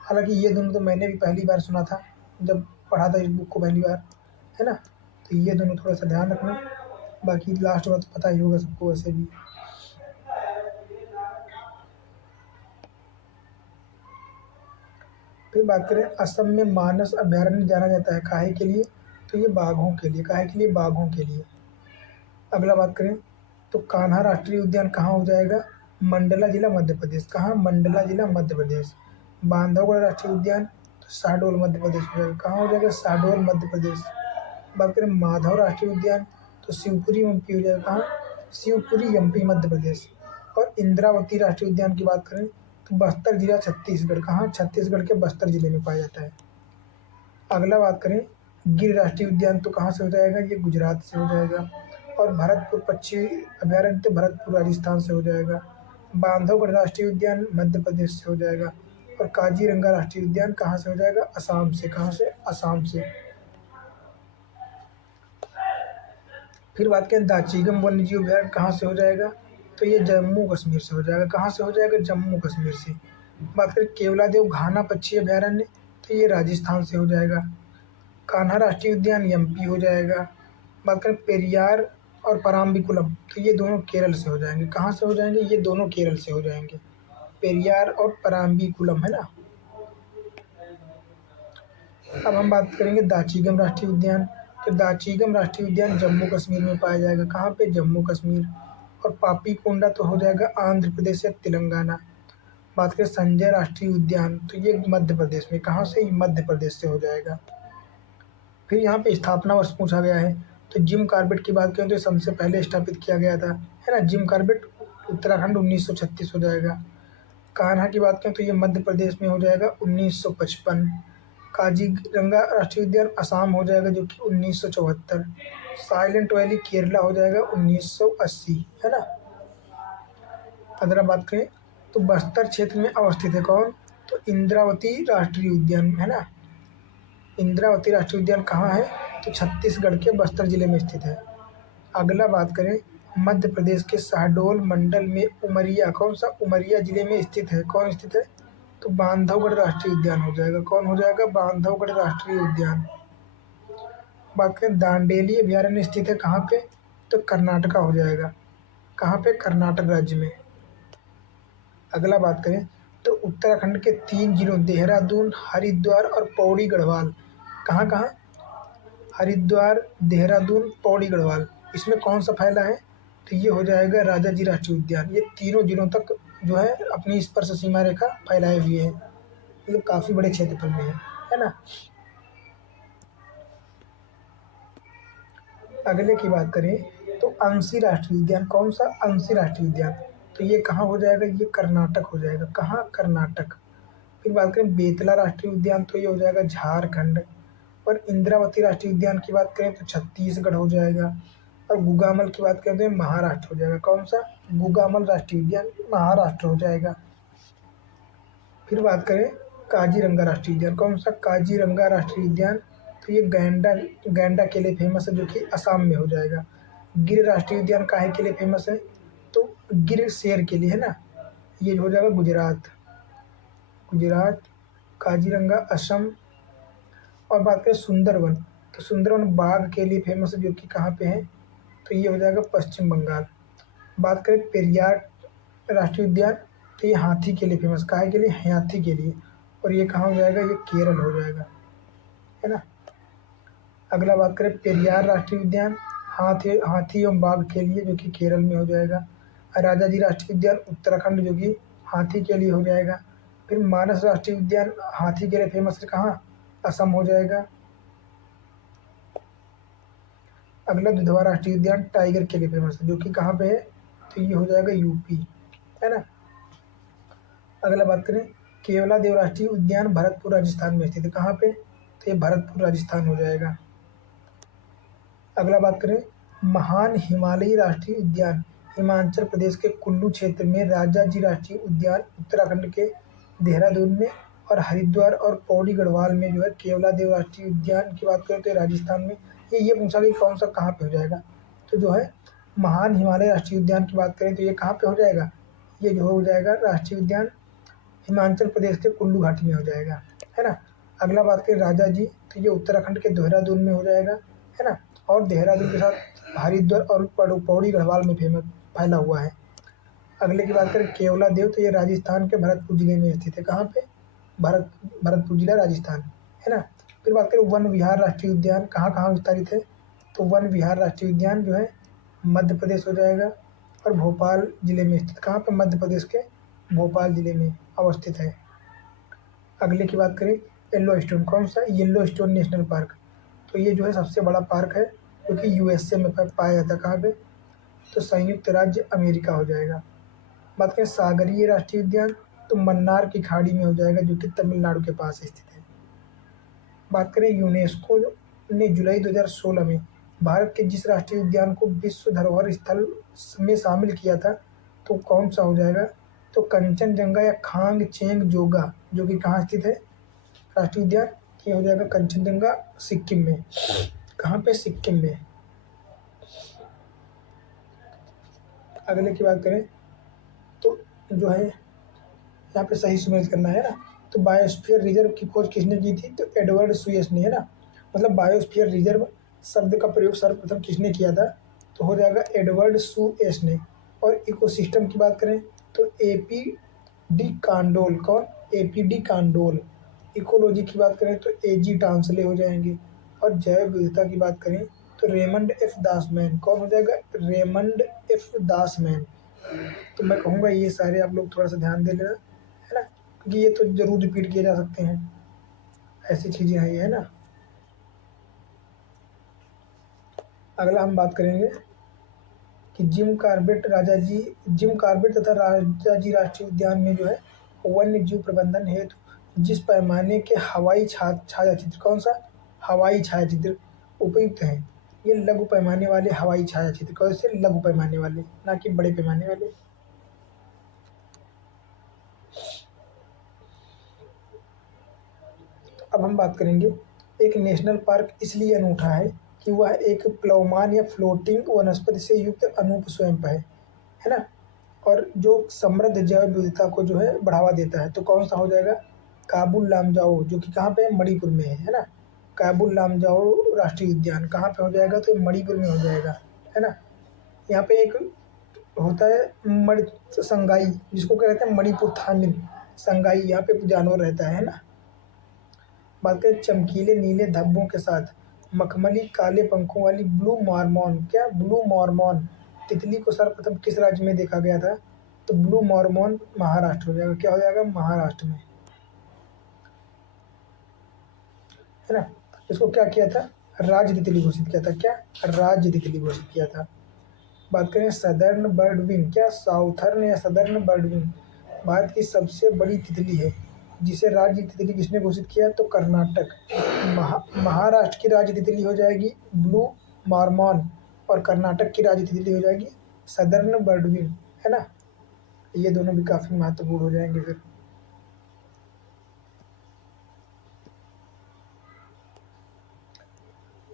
हालांकि ये दोनों तो मैंने भी पहली बार सुना था जब पढ़ा था इस बुक को पहली बार, है ना। तो ये दोनों थोड़ा सा ध्यान रखना। बाकी लास्ट बात पता ही होगा सबको वैसे भी। फिर बात करें असम में मानस अभ्यारण्य जाना जाता है काहे के लिए? तो ये बाघों के लिए। काहे के लिए? बाघों के लिए। अगला बात करें तो कान्हा राष्ट्रीय उद्यान कहाँ हो जाएगा? मंडला जिला मध्य प्रदेश। कहाँ? मंडला जिला मध्य प्रदेश। बांधवगढ़ राष्ट्रीय उद्यान तो शहडोल मध्य प्रदेश हो जाएगा। कहाँ हो जाएगा? शहडोल मध्य प्रदेश। बात करें माधव राष्ट्रीय उद्यान तो शिवपुरी एमपी हो जाएगा। कहाँ? शिवपुरी एमपी मध्य प्रदेश। और इंद्रावती राष्ट्रीय उद्यान की बात करें तो बस्तर जिला छत्तीसगढ़। कहाँ? छत्तीसगढ़ के बस्तर जिले में पाया जाता है। अगला बात करें गिर राष्ट्रीय उद्यान तो कहाँ से हो जाएगा? ये गुजरात से हो जाएगा। और भरतपुर पक्षी अभयारण्य तो भरतपुर राजस्थान से हो जाएगा। बांधवगढ़ राष्ट्रीय उद्यान मध्य प्रदेश से हो जाएगा। और काजीरंगा राष्ट्रीय उद्यान कहाँ से हो जाएगा? असम से। कहाँ से? असम से। फिर बात करें दाचीगम वन्यजीव अभयारण्य कहाँ से हो जाएगा? तो ये जम्मू कश्मीर से हो जाएगा। कहाँ से हो जाएगा? जम्मू कश्मीर से। बात करें केवलादेव घाना पक्षी अभयारण्य, तो ये राजस्थान से हो जाएगा। कान्हा राष्ट्रीय उद्यान एमपी हो जाएगा। बात करें पेरियार और पराम्बिकुलम, तो ये दोनों केरल से हो जाएंगे। कहाँ से हो जाएंगे? ये दोनों केरल से हो जाएंगे, पेरियार और पराम्बिकुलम, है ना। अब हम बात करेंगे दाचीगम राष्ट्रीय उद्यान। तो दाचीगम राष्ट्रीय उद्यान जम्मू कश्मीर में पाया जाएगा। कहाँ पे? जम्मू कश्मीर। और पापीकोंडा तो हो जाएगा आंध्र प्रदेश या तेलंगाना। बात करें संजय राष्ट्रीय उद्यान, तो ये मध्य प्रदेश में। कहाँ से? मध्य प्रदेश से हो जाएगा। फिर यहाँ पे स्थापना वर्ष पूछा गया है। तो जिम कॉर्बेट की बात करें तो सबसे पहले स्थापित किया गया था, है ना। जिम कॉर्बेट उत्तराखंड 1936 हो जाएगा। कान्हा की बात करें तो ये मध्य प्रदेश में हो जाएगा 1955। काजीरंगा राष्ट्रीय उद्यान असम हो जाएगा जो कि 1974। साइलेंट वैली केरला हो जाएगा 1980, है ना। अगर आप बात करें तो बस्तर क्षेत्र में अवस्थित है कौन? तो इंद्रावती राष्ट्रीय उद्यान, है ना। इंद्रावती राष्ट्रीय उद्यान कहाँ है? तो छत्तीसगढ़ के बस्तर जिले में स्थित है। अगला बात करें मध्य प्रदेश के शहडोल मंडल में उमरिया, कौन सा? उमरिया जिले में स्थित है। कौन स्थित है? तो बांधवगढ़ राष्ट्रीय उद्यान हो जाएगा। कौन हो जाएगा? बांधवगढ़ राष्ट्रीय उद्यान। बात करें दांडेली अभयारण्य स्थित है कहाँ पे? तो कर्नाटका हो जाएगा। कहाँ पे? कर्नाटक राज्य में। अगला बात करें तो उत्तराखंड के 3 जिलों देहरादून, हरिद्वार और पौड़ी गढ़वाल, कहाँ कहाँ? हरिद्वार, देहरादून, पौड़ी गढ़वाल, इसमें कौन सा फैला है? तो ये हो जाएगा राजाजी राष्ट्रीय उद्यान। ये तीनों जिलों तक जो है अपनी स्पर्श सीमा रेखा फैलाए हुए है, मतलब काफ़ी बड़े क्षेत्रफल में है ना। अगले की बात करें तो अंशी राष्ट्रीय उद्यान, कौन सा? अंशी राष्ट्रीय उद्यान, तो ये कहाँ हो जाएगा? ये कर्नाटक हो जाएगा। कहाँ? कर्नाटक। फिर बात करें बेतला राष्ट्रीय उद्यान, तो ये हो जाएगा झारखंड। और इंद्रावती राष्ट्रीय उद्यान की बात करें तो छत्तीसगढ़ हो जाएगा। और गुगामल की बात करें तो महाराष्ट्र हो जाएगा। कौन सा? गुगामल राष्ट्रीय उद्यान महाराष्ट्र हो जाएगा। फिर बात करें काजीरंगा राष्ट्रीय उद्यान, कौन सा? काजीरंगा राष्ट्रीय उद्यान, तो ये गैंडा गैंडा के लिए फेमस है जो कि असम में हो जाएगा। गिर राष्ट्रीय उद्यान काहे के लिए फेमस है? तो गिर शेर के लिए, है ना। ये हो जाएगा गुजरात। गुजरात। काजीरंगा असम। और बात करें सुंदरवन, तो सुंदरवन बाघ के लिए फेमस है जो कि कहाँ पे है? तो ये हो जाएगा पश्चिम बंगाल। बात करें पेरियार राष्ट्रीय उद्यान, तो ये हाथी के लिए फेमस, काहे के लिए? हाथी के लिए। और ये कहाँ हो जाएगा? ये केरल हो जाएगा, है ना। अगला बात करें पेरियार राष्ट्रीय उद्यान, हाथी हाथी एवं बाघ के लिए जो कि केरल में हो जाएगा। राजाजी राष्ट्रीय उद्यान उत्तराखंड जो कि हाथी के लिए हो जाएगा। फिर मानस राष्ट्रीय उद्यान हाथी के लिए फेमस है, कहाँ? असम हो जाएगा। अगला दुधवा राष्ट्रीय उद्यान टाइगर के लिए फेमस है जो कि कहाँ पे है? तो ये हो जाएगा यूपी, है ना। अगला बात करें केवलादेव राष्ट्रीय उद्यान भरतपुर राजस्थान में स्थित है। कहाँ पे? तो ये भरतपुर राजस्थान हो जाएगा। अगला बात करें महान हिमालयी राष्ट्रीय उद्यान हिमाचल प्रदेश के कुल्लू क्षेत्र में, राजाजी राष्ट्रीय उद्यान उत्तराखंड के देहरादून में, और हरिद्वार और पौड़ी गढ़वाल में जो है केवलादेव राष्ट्रीय उद्यान की बात करें तो राजस्थान में। ये पूछा कि कौन सा कहाँ पे हो जाएगा? तो जो है महान हिमालय राष्ट्रीय उद्यान की बात करें तो ये कहाँ पे हो जाएगा? ये जो हो जाएगा राष्ट्रीय उद्यान हिमाचल प्रदेश के कुल्लू घाटी में हो जाएगा, है ना। अगला बात करें राजा जी, तो ये उत्तराखंड के देहरादून में हो जाएगा, है ना। और देहरादून के साथ हरिद्वार और पौड़ी गढ़वाल में फेमस फैला हुआ है। अगले की बात करें केवला देव, तो ये राजस्थान के भरतपुर जिले में स्थित है। कहाँ पे? भरतपुर जिला राजस्थान, है ना। फिर बात करें वन विहार राष्ट्रीय उद्यान कहाँ कहाँ विस्तारित है? तो वन विहार राष्ट्रीय उद्यान जो है मध्य प्रदेश हो जाएगा और भोपाल जिले में स्थित। कहाँ पे? मध्य प्रदेश के भोपाल जिले में अवस्थित है। अगले की बात करें येलो स्टोन, कौन सा? येलो स्टोन नेशनल पार्क, तो ये जो है सबसे बड़ा पार्क है जो कि यूएसए में पाया जाता है। कहाँ पे? तो संयुक्त राज्य अमेरिका हो जाएगा। बात करें सागरीय राष्ट्रीय उद्यान, तो मन्नार की खाड़ी में हो जाएगा जो कि तमिलनाडु के पास स्थित है। बात करें यूनेस्को ने जुलाई 2016 में भारत के जिस राष्ट्रीय उद्यान को विश्व धरोहर स्थल में शामिल किया था, तो कौन सा हो जाएगा? तो कंचनजंगा या खांग चेंग जोगा, जो कि कहाँ स्थित है राष्ट्रीय उद्यान? ये हो जाएगा कंचनजंगा, सिक्किम में। कहाँ पे? सिक्किम में। अगले की बात करें तो जो है यहाँ पे सही सुमेलित करना है ना। तो बायोस्फीयर रिजर्व की खोज किसने की थी? तो एडवर्ड सुयस ने, है ना। मतलब बायोस्फीयर रिजर्व शब्द का प्रयोग सर्वप्रथम किसने किया था? तो हो जाएगा एडवर्ड सुयस ने। और इकोसिस्टम की बात करें तो एपी डी कांडोल। कौन? AP D कांडोल। इकोलॉजी की बात करें तो एजी टांसले हो जाएंगे। और जैव विविधता की बात करें तो रेमंड एफ दासमैन। कौन हो जाएगा? Raymond F Dasmann. तो मैं कहूँगा ये सारे आप लोग थोड़ा सा ध्यान दे लेना, है ना, क्योंकि ये तो ज़रूर रिपीट किए जा सकते हैं, ऐसी चीज़ें हैं ये, है ना। अगला हम बात करेंगे कि जिम कॉर्बेट तथा राजाजी राष्ट्रीय उद्यान में जो है वन्य जीव प्रबंधन हेतु जिस पैमाने के हवाई छायाचित्र, कौन सा? हवाई छायाचित्र उपयुक्त हैं, ये लघु पैमाने वाले हवाई छायाचित्र। कौन से? लघु पैमाने वाले, ना कि बड़े पैमाने वाले। अब हम बात करेंगे, एक नेशनल पार्क इसलिए अनूठा है कि वह एक प्लवमान या फ्लोटिंग वनस्पति से युक्त अनूप स्वयंप है ना, और जो समृद्ध जैव विविधता को जो है बढ़ावा देता है। तो कौन सा हो जाएगा? काबुल लामजाओ, जो कि कहाँ पे है? मणिपुर में है ना। काबुल लामजाओ राष्ट्रीय उद्यान कहाँ पे हो जाएगा? तो मणिपुर में हो जाएगा, है ना। यहाँ पे एक होता है मणि संगाई, जिसको क्या कहते हैं? मणिपुर थामिल संगाई, यहाँ पे जानवर रहता है ना। बात करें चमकीले नीले धब्बों के साथ मखमली काले पंखों वाली ब्लू मॉर्मॉन, क्या? ब्लू मॉर्मॉन तितली को सर्वप्रथम किस राज्य में देखा गया था? तो ब्लू मॉर्मॉन महाराष्ट्र हो जाएगा। क्या हो जाएगा? महाराष्ट्र में, है ना। इसको क्या किया था? राज्य तितली घोषित किया था। क्या? राज्य तितली घोषित किया था। बात करें सदर्न बर्डविंग, क्या? साउथर्न या सदर्न बर्डविंग भारत की सबसे बड़ी तितली है, जिसे राज्य तितली किसने घोषित किया? तो कर्नाटक। महाराष्ट्र की राज्य तितली हो जाएगी ब्लू मार्मॉन, और कर्नाटक की राज्य तितली हो जाएगी सदर्न बर्डविंग, है ना। ये दोनों भी काफ़ी महत्वपूर्ण हो जाएंगे। फिर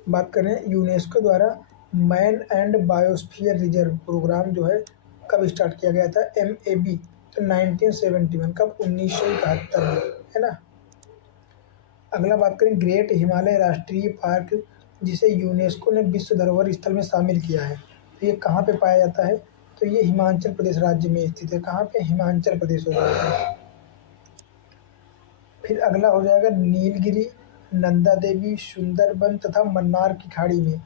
बात करें यूनेस्को द्वारा man and biosphere reserve programme जो है कब स्टार्ट किया गया था? MAB, तो 1971। कब? 1971 में, है ना। अगला बात करें ग्रेट हिमालय राष्ट्रीय पार्क, जिसे यूनेस्को ने विश्व धरोहर स्थल में शामिल किया है, तो ये कहाँ पे पाया जाता है? तो ये हिमाचल प्रदेश राज्य में स्थित है। कहाँ पे? हिमाचल प्रदेश हो जाएगा। फिर अगला हो जाएगा नीलगिरी, नंदा देवी, सुंदरबन तथा मन्नार की खाड़ी में,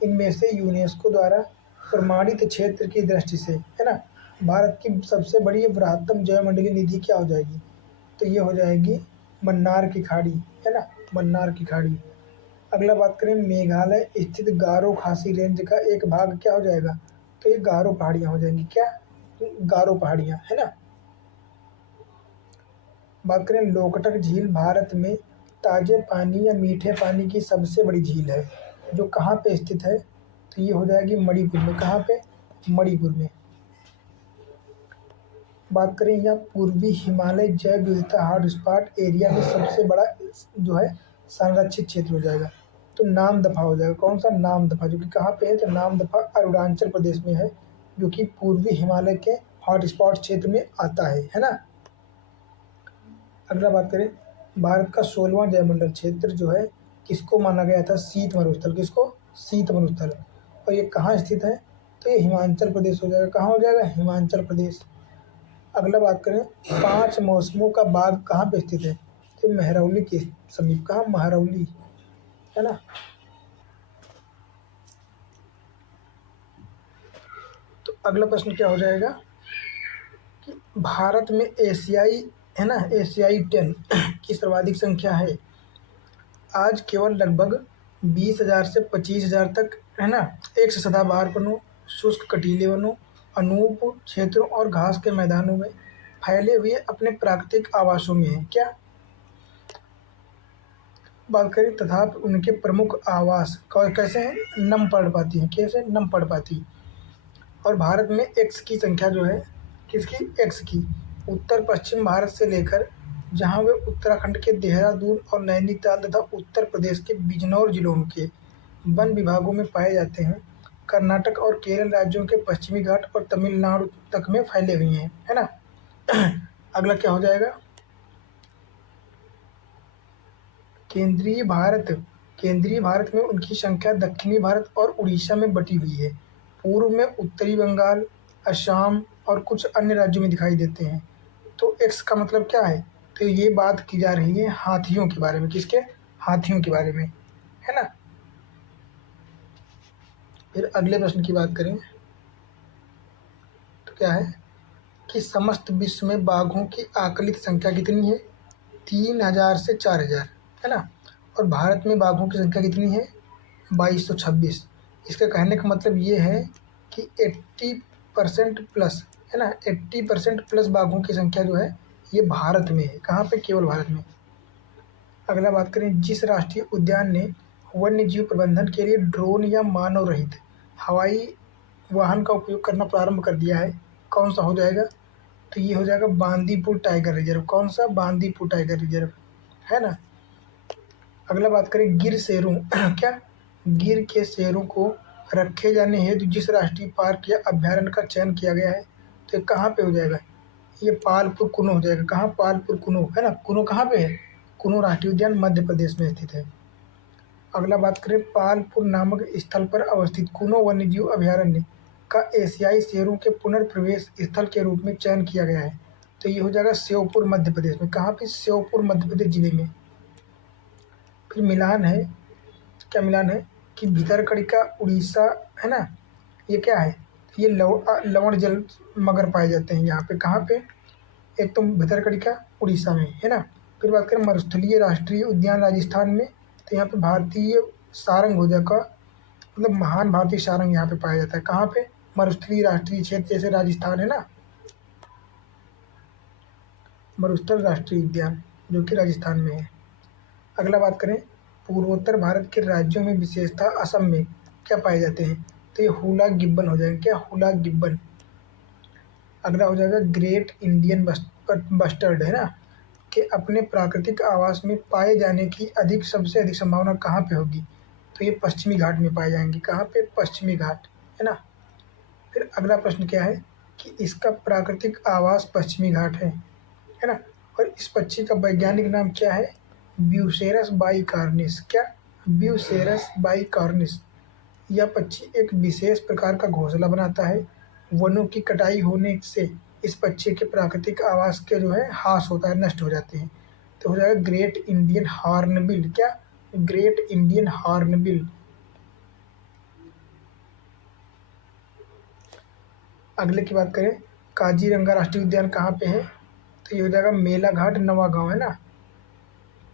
इनमें से यूनेस्को द्वारा प्रमाणित क्षेत्र की दृष्टि से, है ना, भारत की सबसे बड़ी बृहत्तम जैवमंडलीय निधि क्या हो जाएगी? तो ये हो जाएगी मन्नार की खाड़ी, है ना, मन्नार की खाड़ी। अगला बात करें मेघालय स्थित गारो खासी रेंज का एक भाग क्या हो जाएगा? तो ये गारो पहाड़ियाँ हो जाएंगी। क्या? गारो पहाड़ियाँ, है ना। बात करें लोकटक झील भारत में ताजे पानी या मीठे पानी की सबसे बड़ी झील है, जो कहाँ पे स्थित है? तो ये हो जाएगी मणिपुर में। कहाँ पे? मणिपुर में। बात करें यहाँ पूर्वी हिमालय जैव विविधता हॉटस्पॉट एरिया में सबसे बड़ा जो है संरक्षित क्षेत्र हो जाएगा, तो नामदफा हो जाएगा। कौन सा? नामदफा, जो कि कहाँ पे है? तो नामदफा अरुणाचल प्रदेश में है, जो कि पूर्वी हिमालय के हॉटस्पॉट क्षेत्र में आता है ना। अगला बात करें भारत का 16वां जैवमंडल क्षेत्र जो है किसको माना गया था? शीत मरुस्थल। किसको? शीत मरुस्थल। और ये कहाँ स्थित है? तो ये हिमाचल प्रदेश हो जाएगा। कहाँ हो जाएगा? हिमाचल प्रदेश। अगला बात करें 5 मौसमों का बाग कहाँ पे स्थित है? तो महरौली के समीप। कहाँ? महरौली, है ना। तो अगला प्रश्न क्या हो जाएगा कि भारत में एशियाई, है ना, एशियाई टेन की सर्वाधिक संख्या है। आज केवल लगभग 20,000 से 25,000 तक, है ना, एक से सदाबहार वनों, शुष्क कटीले वनों, अनूप क्षेत्रों और घास के मैदानों में फैले हुए अपने प्राकृतिक आवासों में है। क्या? बात करें तथापि उनके प्रमुख आवास कैसे हैं, नम पढ़ पाती हैं, कैसे नम पढ़ पाती। और भारत में एक्स की संख्या जो है, किसकी, एक्स की, उत्तर पश्चिम भारत से लेकर जहाँ वे उत्तराखंड के देहरादून और नैनीताल तथा उत्तर प्रदेश के बिजनौर जिलों के वन विभागों में पाए जाते हैं, कर्नाटक और केरल राज्यों के पश्चिमी घाट और तमिलनाडु तक में फैले हुए हैं, है ना। अगला क्या हो जाएगा, केंद्रीय भारत में उनकी संख्या दक्षिणी भारत और उड़ीसा में बटी हुई है। पूर्व में उत्तरी बंगाल, असम और कुछ अन्य राज्यों में दिखाई देते हैं। तो एक्स का मतलब क्या है, तो ये बात की जा रही है हाथियों के बारे में, किसके, हाथियों के बारे में, है ना। फिर अगले प्रश्न की बात करें तो क्या है कि समस्त विश्व में बाघों की आकलित संख्या कितनी है, 3000 से 4000, है ना। और भारत में बाघों की संख्या कितनी है, 2226। इसका कहने का मतलब ये है कि 80% प्लस, है ना, 80% प्लस बाघों की संख्या जो है ये भारत में है। कहाँ पे, केवल भारत में। अगला बात करें, जिस राष्ट्रीय उद्यान ने वन्य जीव प्रबंधन के लिए ड्रोन या मानव रहित हवाई वाहन का उपयोग करना प्रारंभ कर दिया है, कौन सा हो जाएगा, तो ये हो जाएगा बांदीपुर टाइगर रिजर्व। कौन सा, बांदीपुर टाइगर रिजर्व, है ना। अगला बात करें गिर शेरों क्या, गिर के शेरों को रखे जाने हेतु जिस राष्ट्रीय पार्क या अभ्यारण्य का चयन किया गया है, तो ये कहाँ पे हो जाएगा, ये पालपुर कुनो हो जाएगा। कहाँ, पालपुर कुनो, है ना। कुनो कहाँ पे है, कुनो राष्ट्रीय उद्यान मध्य प्रदेश में स्थित है। अगला बात करें, पालपुर नामक स्थल पर अवस्थित कुनो वन्यजीव अभयारण्य का एशियाई शेरों के पुनर्प्रवेश स्थल के रूप में चयन किया गया है, तो ये हो जाएगा श्योपुर मध्य प्रदेश में। कहाँ पे, श्योपुर मध्य प्रदेश जिले में। फिर मिलान है, क्या मिलान है कि भितरकनिका उड़ीसा, है ना, ये क्या है, ये लवण जल मगर पाए जाते हैं यहाँ पे। कहाँ पे, एक तो भितरकनिका उड़ीसा में, है ना। फिर बात करें मरुस्थलीय राष्ट्रीय उद्यान राजस्थान में, तो यहाँ पे भारतीय सारंग हो जाएगा, मतलब महान भारतीय सारंग यहाँ पे पाया जाता है। कहाँ पे, मरुस्थलीय राष्ट्रीय क्षेत्र जैसे राजस्थान है ना, मरुस्थल राष्ट्रीय उद्यान जो कि राजस्थान में है। अगला बात करें, पूर्वोत्तर भारत के राज्यों में विशेषतः असम में क्या पाए जाते हैं, तो ये हुला गिब्बन हो जाएगा। क्या, हुला गिब्बन। अगला हो जाएगा ग्रेट इंडियन बस्टर्ड, है ना, कि अपने प्राकृतिक आवास में पाए जाने की सबसे अधिक संभावना कहाँ पे होगी, तो ये पश्चिमी घाट में पाए जाएंगे। कहाँ पे, पश्चिमी घाट, है ना। फिर अगला प्रश्न क्या है कि इसका प्राकृतिक आवास पश्चिमी घाट है ना। और इस पक्षी का वैज्ञानिक नाम क्या है, ब्यूसेरस बाइकॉर्निस। क्या, ब्यूसेरस बाइकॉर्निस। यह पक्षी एक विशेष प्रकार का घोंसला बनाता है। वनों की कटाई होने से इस पक्षी के प्राकृतिक आवास के जो है ह्रास होता है, नष्ट हो जाते हैं। तो हो जाएगा ग्रेट इंडियन हॉर्नबिल। क्या, ग्रेट इंडियन हॉर्नबिल। अगले की बात करें, काजीरंगा राष्ट्रीय उद्यान कहाँ पे है, तो ये हो जाएगा मेलाघाट नवागांव, है ना।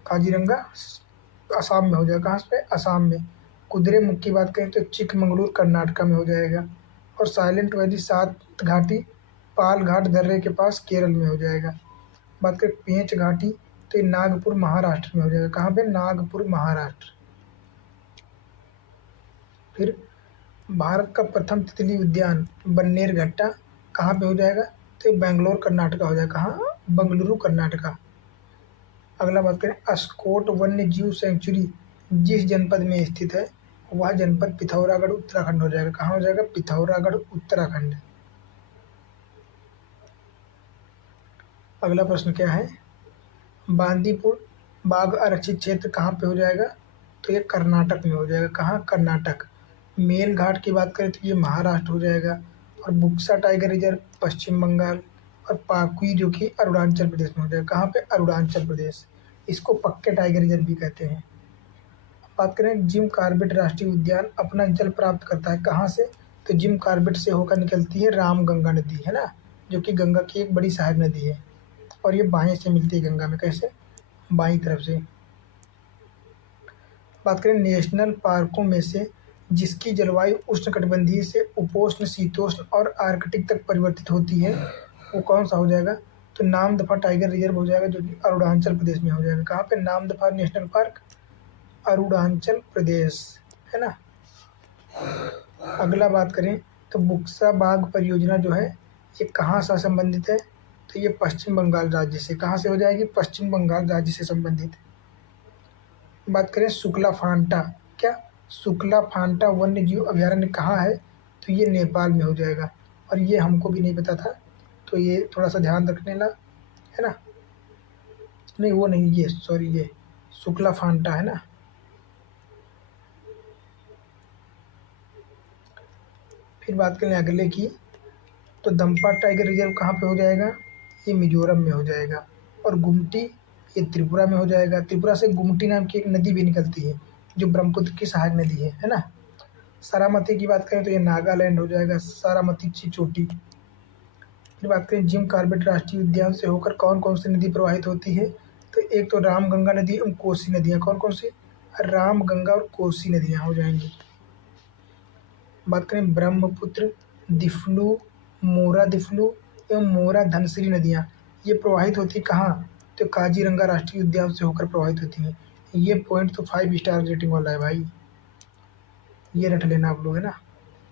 काजीरंगा असम में हो जाएगा। कहाँ पे, असम में। कुद्रेमुख की बात करें तो चिकमंगलूर कर्नाटका में हो जाएगा। और साइलेंट वैली सात घाटी पाल घाट दर्रे के पास केरल में हो जाएगा। बात करें पेंच घाटी तो ये नागपुर महाराष्ट्र में हो जाएगा। कहाँ पे, नागपुर महाराष्ट्र। फिर भारत का प्रथम तितली उद्यान बन्नेरघट्टा कहाँ पे हो जाएगा, तो ये बेंगलोर कर्नाटका हो जाएगा। कहाँ, बंगलुरु कर्नाटका। अगला बात करें अस्कोट वन्य जीव सेंचुरी जिस जनपद में स्थित है वह जनपद पिथौरागढ़ उत्तराखंड हो जाएगा। कहाँ हो जाएगा, पिथौरागढ़ उत्तराखंड। अगला प्रश्न क्या है, बांदीपुर बाघ आरक्षित क्षेत्र कहाँ पे हो जाएगा, तो ये कर्नाटक में हो जाएगा। कहाँ, कर्नाटक। मेलघाट की बात करें तो ये महाराष्ट्र हो जाएगा। और बुक्सा टाइगर रिजर्व पश्चिम बंगाल। और पाकुई जो कि अरुणाचल प्रदेश में हो जाएगा। कहाँ पे, अरुणाचल प्रदेश। इसको पक्के टाइगर रिजर्व भी कहते हैं। बात करें जिम कॉर्बेट राष्ट्रीय उद्यान अपना जल प्राप्त करता है कहाँ से, तो जिम कॉर्बेट से होकर निकलती है रामगंगा नदी, है ना, जो कि गंगा की एक बड़ी सहायक नदी है। और ये बाएं से मिलती है गंगा में, कैसे, बाईं तरफ से। बात करें नेशनल पार्कों में से जिसकी जलवायु उष्णकटिबंधीय से उपोष्ण शीतोष्ण और आर्कटिक तक परिवर्तित होती है वो कौन सा हो जाएगा, तो नामदफा टाइगर रिजर्व हो जाएगा जो कि अरुणाचल प्रदेश में हो जाएगा। कहाँ पे, नामदफा नेशनल पार्क अरुणाचल प्रदेश, है ना। अगला बात करें तो बुक्सा बाग परियोजना जो है ये कहाँ से संबंधित है, तो ये पश्चिम बंगाल राज्य से, कहाँ से हो जाएगी, पश्चिम बंगाल राज्य से संबंधित। बात करें शुक्ला फांटा, क्या शुक्ला फांटा वन्य जीव अभयारण्य कहाँ है, तो ये नेपाल में हो जाएगा, और ये हमको भी नहीं पता था, तो ये थोड़ा सा ध्यान रखने ला, है ना। नहीं वो नहीं, ये सॉरी, ये शुक्ला फांटा है ना। फिर बात करें अगले की, तो दंपा टाइगर रिजर्व कहाँ पे हो जाएगा, ये मिजोरम में हो जाएगा, और गुमटी ये त्रिपुरा में हो जाएगा। त्रिपुरा से गुमटी नाम की एक नदी भी निकलती है जो ब्रह्मपुत्र की सहायक नदी है ना। सारामती की बात करें तो ये नागालैंड हो जाएगा, सारामती की चोटी। फिर बात करें जिम कॉर्बेट राष्ट्रीय उद्यान से होकर कौन कौन सी नदी प्रवाहित होती है, तो एक तो रामगंगा नदी और कोसी नदियाँ, कौन कौन सी, राम गंगा और कोसी नदियाँ हो जाएंगी। बात करें ब्रह्मपुत्र, दिफ्लू, मोरा दिफ्लू एवं मोरा धनसिरी नदियाँ ये प्रवाहित होती कहाँ, तो काजीरंगा राष्ट्रीय उद्यान से होकर प्रवाहित होती हैं। ये पॉइंट तो 5 स्टार रेटिंग वाला है भाई, ये रट लेना आप लोग, है ना,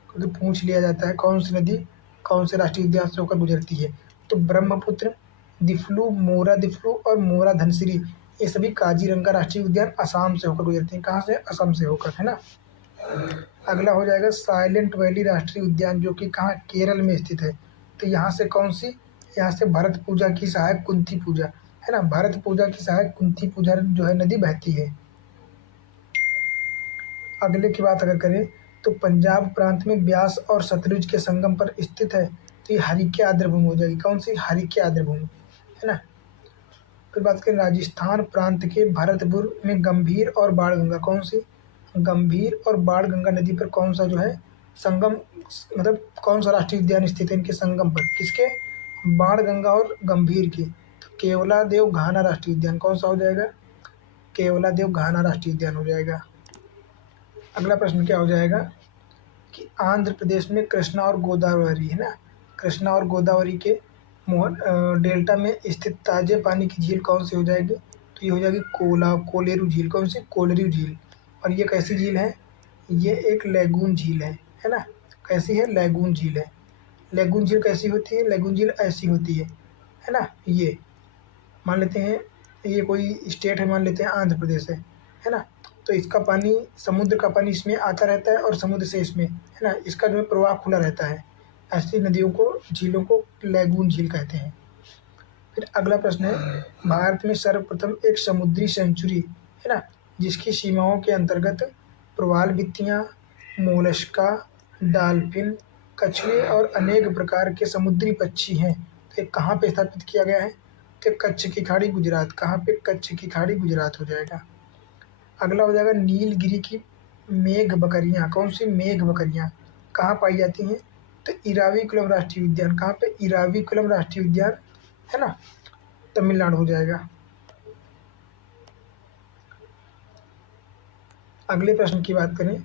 क्योंकि पूछ लिया जाता है कौन सी नदी कौन से राष्ट्रीय उद्यान से होकर गुजरती है। तो ब्रह्मपुत्र, दिफ्लू और मोरा धनसिरी ये सभी काजीरंगा राष्ट्रीय उद्यान असम से होकर गुजरती हैं, कहाँ से, असम से होकर, है ना। अगला हो जाएगा साइलेंट वैली राष्ट्रीय उद्यान जो कि कहाँ, केरल में स्थित है। तो यहाँ से कौन सी, यहाँ से भरत पूजा की सहायक कुंती पूजा, है ना, भरत पूजा की सहायक कुंती पूजा जो है नदी बहती है। अगले की बात अगर करें तो पंजाब प्रांत में ब्यास और सतलुज के संगम पर स्थित है, तो ये हरिके आर्द्रभूमि हो जाएगी, कौन सी, हरिके आर्द्रभूमि, है ना। फिर बात करें राजस्थान प्रांत के भरतपुर में गंभीर और बाणगंगा, कौन सी, गंभीर और बाणगंगा नदी पर कौन सा जो है संगम, मतलब कौन सा राष्ट्रीय उद्यान स्थित है इनके संगम पर, किसके, बाणगंगा और गंभीर के, तो केवलादेव घाना राष्ट्रीय उद्यान, कौन सा हो जाएगा, केवलादेव घाना राष्ट्रीय उद्यान हो जाएगा। अगला प्रश्न क्या हो जाएगा कि आंध्र प्रदेश में कृष्णा और गोदावरी, है ना, कृष्णा और गोदावरी के डेल्टा में स्थित ताजे पानी की झील कौन सी हो जाएगी, तो ये हो जाएगी कोलेरू झील, कौन सी, कोलेरू झील। और ये कैसी झील है, ये एक लैगून झील है ना, कैसी है, लैगून झील है। लैगून झील कैसी होती है, लैगून झील ऐसी होती है ना। ये मान लेते हैं ये कोई स्टेट है, मान लेते हैं आंध्र प्रदेश है ना, तो इसका पानी, समुद्र का पानी इसमें आता रहता है और समुद्र से इसमें, है ना, इसका जो है प्रवाह खुला रहता है। ऐसी नदियों को, झीलों को लैगून झील कहते हैं। फिर अगला प्रश्न है, भारत में सर्वप्रथम एक समुद्री सेंचुरी, है ना, जिसकी सीमाओं के अंतर्गत प्रवाल भित्तियाँ, मोलस्का, डॉल्फिन, कछुए और अनेक प्रकार के समुद्री पक्षी हैं, तो ये कहाँ पे स्थापित किया गया है, तो कच्छ की खाड़ी गुजरात, कहाँ पे, कच्छ की खाड़ी गुजरात हो जाएगा। अगला हो जाएगा नीलगिरी की मेघ बकरियाँ, कौन सी, मेघ बकरियाँ कहाँ पाई जाती हैं, तो इराविकुलम राष्ट्रीय उद्यान, कहाँ पे, इराविकुलम राष्ट्रीय उद्यान, है ना, तमिलनाडु हो जाएगा। अगले प्रश्न की बात करें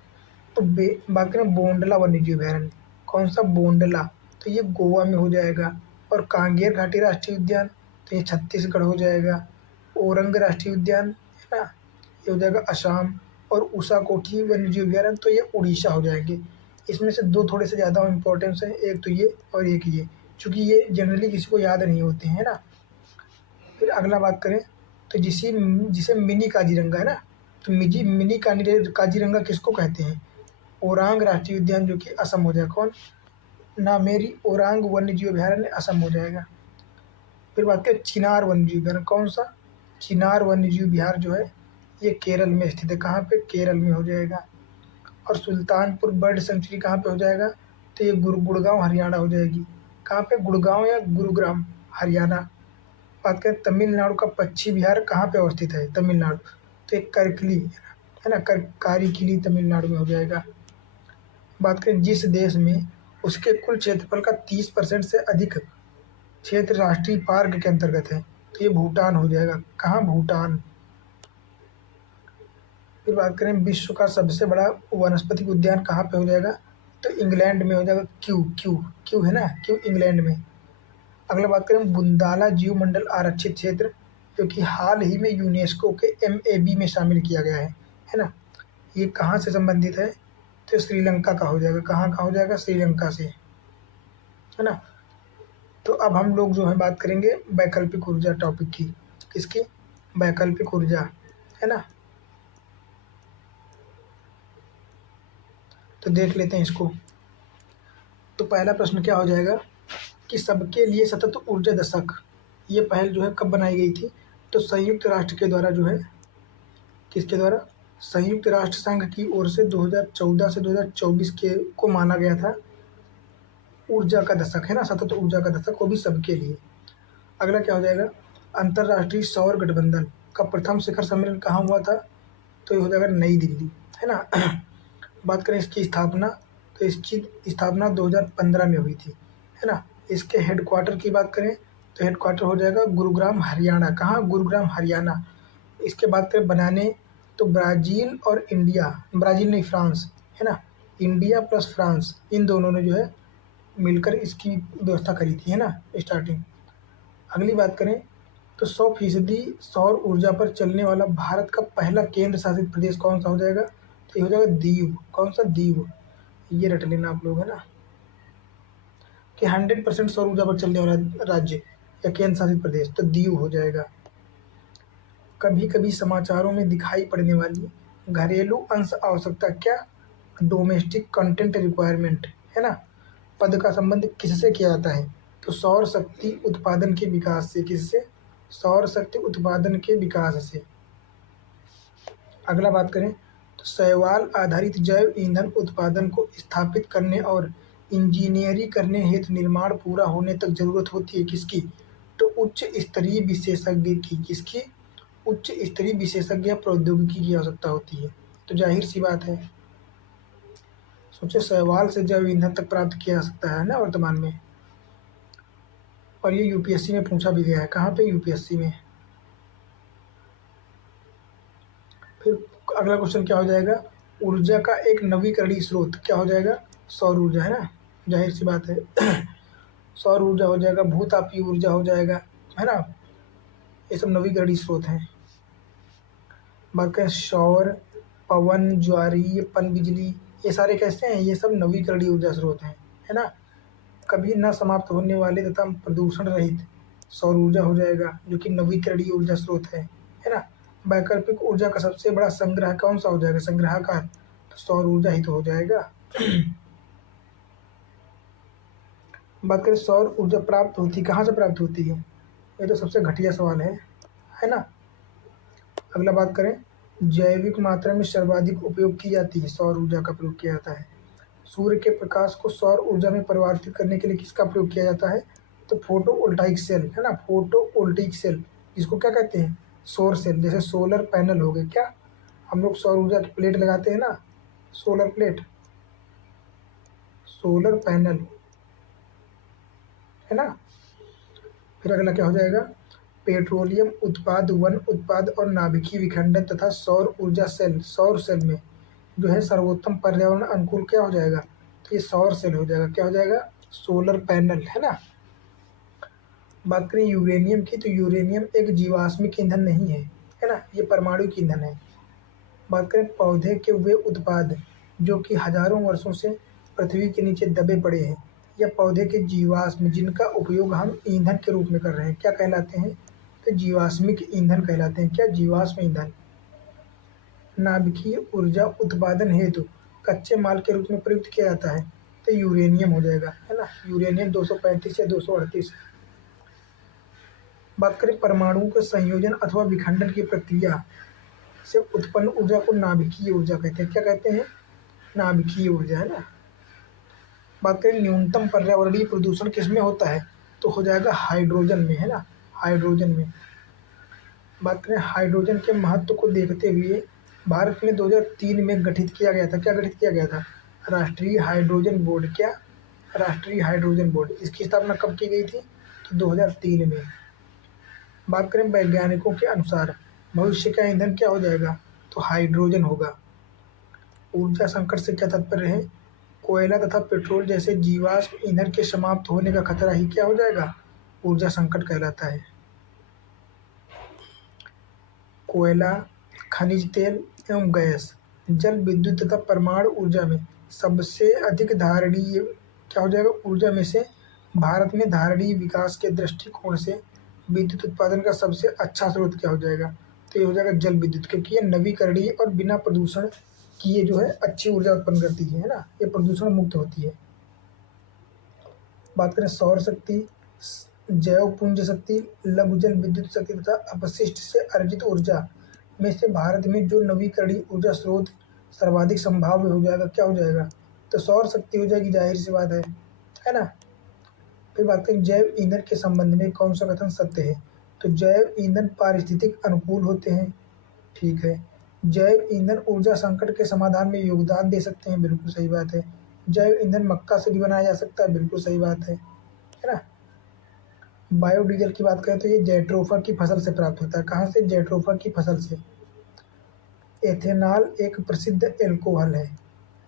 तो बात करें बोंडला वन्यजीव अभयारण्य, कौन सा, बोंडला, तो ये गोवा में हो जाएगा। और कांगेर घाटी राष्ट्रीय उद्यान, तो ये छत्तीसगढ़ हो जाएगा। ओरंग राष्ट्रीय उद्यान, है ना, ये हो जाएगा असम। और उषा कोठी वन्यजीव अभयारण्य, तो ये उड़ीसा हो जाएंगे। इसमें से दो थोड़े से ज़्यादा इंपॉर्टेंस है, एक तो ये और एक ये, चूँकि ये जनरली किसी को याद नहीं होते हैं ना। फिर अगला बात करें तो जिसे मिनी काजीरंगा, है ना, तो मिनी काजीरंगा किसको कहते हैं, ओरांग राष्ट्रीय उद्यान जो कि असम हो जाएगा, कौन, नामेरी ओरांग वन्यजीव अभयारण्य असम हो जाएगा। फिर बात करें चिनार वन्यजीव अभयारण्य, कौन सा, चिनार वन्यजीव विहार जो है ये केरल में स्थित है, कहाँ पे, केरल में हो जाएगा। और सुल्तानपुर बर्ड सेंचुरी कहाँ पे हो जाएगा, तो ये गुड़गांव हरियाणा हो जाएगी, कहाँ पे, गुड़गांव या गुरुग्राम हरियाणा। बात करें तमिलनाडु का पक्षी विहार कहाँ पे अवस्थित है, तमिलनाडु, तो एक करकली, है ना, कारिकिली तमिलनाडु में हो जाएगा। बात करें जिस देश में उसके कुल क्षेत्रफल का 30% से अधिक क्षेत्र राष्ट्रीय पार्क के अंतर्गत है, तो ये भूटान हो जाएगा, कहाँ, भूटान। फिर बात करें विश्व का सबसे बड़ा वनस्पतिक उद्यान कहाँ पे हो जाएगा, तो इंग्लैंड में हो जाएगा, क्यू है ना, क्यू इंग्लैंड में। अगला बात करें बुंदाला जीवमंडल आरक्षित क्षेत्र जो कि हाल ही में यूनेस्को के MAB में शामिल किया गया है है ना। ये कहाँ से संबंधित है, तो श्रीलंका का हो जाएगा। कहाँ का हो जाएगा, श्रीलंका से, है ना। तो अब हम लोग जो है बात करेंगे वैकल्पिक ऊर्जा टॉपिक की। किसकी, वैकल्पिक ऊर्जा, है ना। तो देख लेते हैं इसको। तो पहला प्रश्न क्या हो जाएगा कि सबके लिए सतत ऊर्जा दशक, ये पहल जो है कब बनाई गई थी, तो संयुक्त राष्ट्र के द्वारा जो है, किसके द्वारा, संयुक्त राष्ट्र संघ की ओर से 2014 से 2024 के को माना गया था ऊर्जा का दशक, है ना, सतत ऊर्जा का दशक, वो भी सबके लिए। अगला क्या हो जाएगा, अंतर्राष्ट्रीय सौर गठबंधन का प्रथम शिखर सम्मेलन कहाँ हुआ था, तो ये हो जाएगा नई दिल्ली, है ना। बात करें इसकी स्थापना, तो इसकी स्थापना 2015 में हुई थी, है ना। इसके हेडक्वार्टर की बात करें, तो हेडक्वार्टर हो जाएगा गुरुग्राम हरियाणा। कहाँ, गुरुग्राम हरियाणा। इसके बात करें बनाने, तो ब्राज़ील और इंडिया, ब्राज़ील नहीं फ्रांस, है ना, इंडिया प्लस फ्रांस, इन दोनों ने जो है मिलकर इसकी व्यवस्था करी थी, है ना, स्टार्टिंग। अगली बात करें, तो 100% सौर ऊर्जा पर चलने वाला भारत का पहला केंद्र शासित प्रदेश कौन सा हो जाएगा, तो ये हो जाएगा दीव। कौन सा, दीव। ये रट लेना आप लोग, है ना, कि 100% सौर ऊर्जा पर चलने वाला राज्य या केंद्र शासित प्रदेश, तो दीव हो जाएगा। कभी कभी समाचारों में दिखाई पड़ने वाली घरेलू अंश आवश्यकता, क्या, डोमेस्टिक कंटेंट रिक्वायरमेंट, है ना, पद का संबंध किससे किया जाता है, तो सौर शक्ति उत्पादन के विकास से। किससे, सौर शक्ति उत्पादन के विकास से। अगला बात करें, तो शैवाल आधारित जैव ईंधन उत्पादन को स्थापित करने और इंजीनियरी करने हेतु निर्माण पूरा होने तक जरूरत होती है किसकी, तो उच्च स्तरीय विशेषज्ञ की। किसकी, उच्च स्तरीय विशेषज्ञ प्रौद्योगिकी की आवश्यकता होती है। तो जाहिर सी बात है, सोचे शैवाल से जैव ईंधन तक प्राप्त किया जा सकता है ना वर्तमान में। और ये यूपीएससी में पूछा भी गया है। कहाँ पे, यूपीएससी में। फिर अगला क्वेश्चन क्या हो जाएगा, ऊर्जा का एक नवीकरणीय स्रोत क्या हो जाएगा, सौर ऊर्जा, है ना, जाहिर सी बात है। सौर ऊर्जा हो जाएगा, भूतापीय ऊर्जा हो जाएगा, है ना, ये सब नवीकरणीय स्रोत हैं। बात करें सौर, पवन, ज्वारीय, पनबिजली, ये सारे कैसे हैं, ये सब नवीकरणीय ऊर्जा स्रोत हैं, है ना। कभी न समाप्त होने वाले तथा प्रदूषण रहित सौर ऊर्जा हो जाएगा, जो कि नवीकरणीय ऊर्जा स्रोत है ना। वैकल्पिक ऊर्जा का सबसे बड़ा संग्रह कौन सा हो जाएगा, संग्राहकार, तो सौर ऊर्जा ही तो हो जाएगा। बात करें सौर ऊर्जा प्राप्त होती कहाँ से प्राप्त होती है, ये तो सबसे घटिया सवाल है ना। अगला बात करें, जैविक मात्रा में सर्वाधिक उपयोग की जाती है सौर ऊर्जा का प्रयोग किया जाता है। सूर्य के प्रकाश को सौर ऊर्जा में परिवर्तित करने के लिए किसका प्रयोग किया जाता है, तो फोटोवोल्टाइक सेल, है ना, फोटोवोल्टाइक सेल, जिसको क्या कहते हैं, सौर सेल। जैसे सोलर पैनल हो गए, क्या हम लोग सौर ऊर्जा की प्लेट लगाते हैं ना, सोलर प्लेट, सोलर पैनल, है ना। फिर अगला क्या हो जाएगा, पेट्रोलियम उत्पाद, वन उत्पाद और नाभिकीय विखंडन तथा सौर ऊर्जा सेल, सौर सेल में जो है सर्वोत्तम पर्यावरण अनुकूल क्या हो जाएगा, तो ये सौर सेल हो जाएगा। क्या हो जाएगा, सोलर पैनल, है ना। बात करें यूरेनियम की, तो यूरेनियम एक जीवाश्मिक ईंधन नहीं है ना, ये परमाणु ईंधन है। बात करें पौधे के वे उत्पाद जो कि हजारों वर्षों से पृथ्वी के नीचे दबे पड़े हैं, या पौधे के जीवाश्म जिनका उपयोग हम ईंधन के रूप में कर रहे हैं, क्या कहलाते हैं, तो जीवाश्मिक ईंधन कहलाते हैं। क्या, जीवाश्म ईंधन। नाभिकीय ऊर्जा उत्पादन हेतु कच्चे माल के रूप में प्रयुक्त किया जाता है, तो यूरेनियम हो जाएगा, है ना, यूरेनियम 235 या 238। बात करें परमाणुओं के संयोजन अथवा विखंडन की प्रक्रिया से उत्पन्न ऊर्जा को नाभिकीय ऊर्जा कहते हैं। क्या कहते हैं, नाभिकीय ऊर्जा, है ना। बात करें न्यूनतम पर्यावरणीय प्रदूषण किसमें होता है, तो हो जाएगा हाइड्रोजन में, है ना, हाइड्रोजन में। बात करें हाइड्रोजन के महत्व को देखते हुए भारत में 2003 में गठित किया गया था, क्या गठित किया गया था, राष्ट्रीय हाइड्रोजन बोर्ड। क्या, राष्ट्रीय हाइड्रोजन बोर्ड। इसकी स्थापना कब की गई थी, तो 2003 में। बात करें वैज्ञानिकों के अनुसार भविष्य का ईंधन क्या हो जाएगा, तो हाइड्रोजन होगा। ऊर्जा संकट से क्या तात्पर्य है, कोयला तथा पेट्रोल जैसे जीवाश्म ईंधन के समाप्त होने का खतरा ही क्या हो जाएगा, ऊर्जा संकट कहलाता है। कोयला, खनिज तेल एवं गैस, जल विद्युत तथा परमाणु ऊर्जा में सबसे अधिक धारणीय क्या हो जाएगा, ऊर्जा में से भारत में धारणीय विकास के दृष्टिकोण से विद्युत उत्पादन का सबसे अच्छा स्रोत क्या हो जाएगा, तो ये हो जाएगा जल विद्युत, क्योंकि ये नवीकरणीय और बिना प्रदूषण किए जो है अच्छी ऊर्जा उत्पन्न करती है ना, ये प्रदूषण मुक्त होती है। बात करें सौर शक्ति, जैव पुंज शक्ति, लघु जल विद्युत शक्ति तथा अपशिष्ट से अर्जित ऊर्जा में से भारत में जो नवीकरणीय ऊर्जा स्रोत सर्वाधिक संभाव्य हो जाएगा, क्या हो जाएगा, तो सौर शक्ति हो जाएगी, जाहिर सी बात है ना। फिर बात करें जैव ईंधन के संबंध में कौन सा कथन सत्य है, तो जैव ईंधन पारिस्थितिक अनुकूल होते हैं, ठीक है। जैव ईंधन ऊर्जा संकट के समाधान में योगदान दे सकते हैं, बिल्कुल सही बात है। जैव ईंधन मक्का से भी बनाया जा सकता है, बिल्कुल सही बात है ना। बायोडीजल की बात करें तो ये जेट्रोफा की फसल से प्राप्त होता है, कहाँ से, जेट्रोफा की फसल से। एथेनॉल एक प्रसिद्ध एल्कोहल है,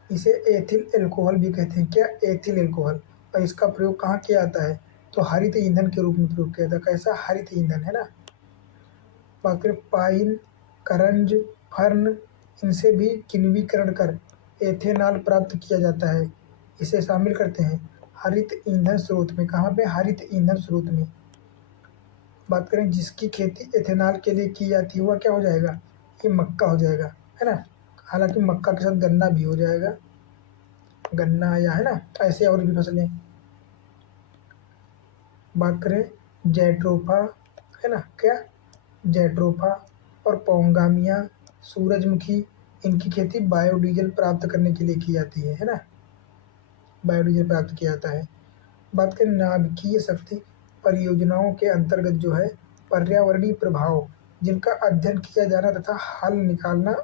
इसे एथिल एल्कोहल भी कहते हैं, क्या, एथिल एल्कोहल, और इसका प्रयोग कहाँ किया जाता है, तो हरित ईंधन के रूप में प्रयोग किया जाता है, कैसा, हरित ईंधन, है ना। बात करें पाइन, करंज, फर्न, इनसे भी किण्वीकरण कर एथेनॉल प्राप्त किया जाता है, इसे शामिल करते हैं हरित ईंधन स्रोत में, कहाँ पे, हरित ईंधन स्रोत में। बात करें जिसकी खेती एथेनॉल के लिए की जाती है वह क्या हो जाएगा, ये मक्का हो जाएगा, है ना। हालांकि मक्का के साथ गन्ना भी हो जाएगा, गन्ना या, है ना, ऐसे और भी फसलें। बात करें जैट्रोफा, है ना, क्या, जैट्रोफा और पोंगामिया, सूरजमुखी, इनकी खेती बायोडीजल प्राप्त करने के लिए की जाती है ना, बायोडीजल प्राप्त किया जाता है। बात करें नाभिकीय शक्ति परियोजनाओं के अंतर्गत जो है पर्यावरणीय प्रभाव जिनका अध्ययन किया जाना तथा हल निकालना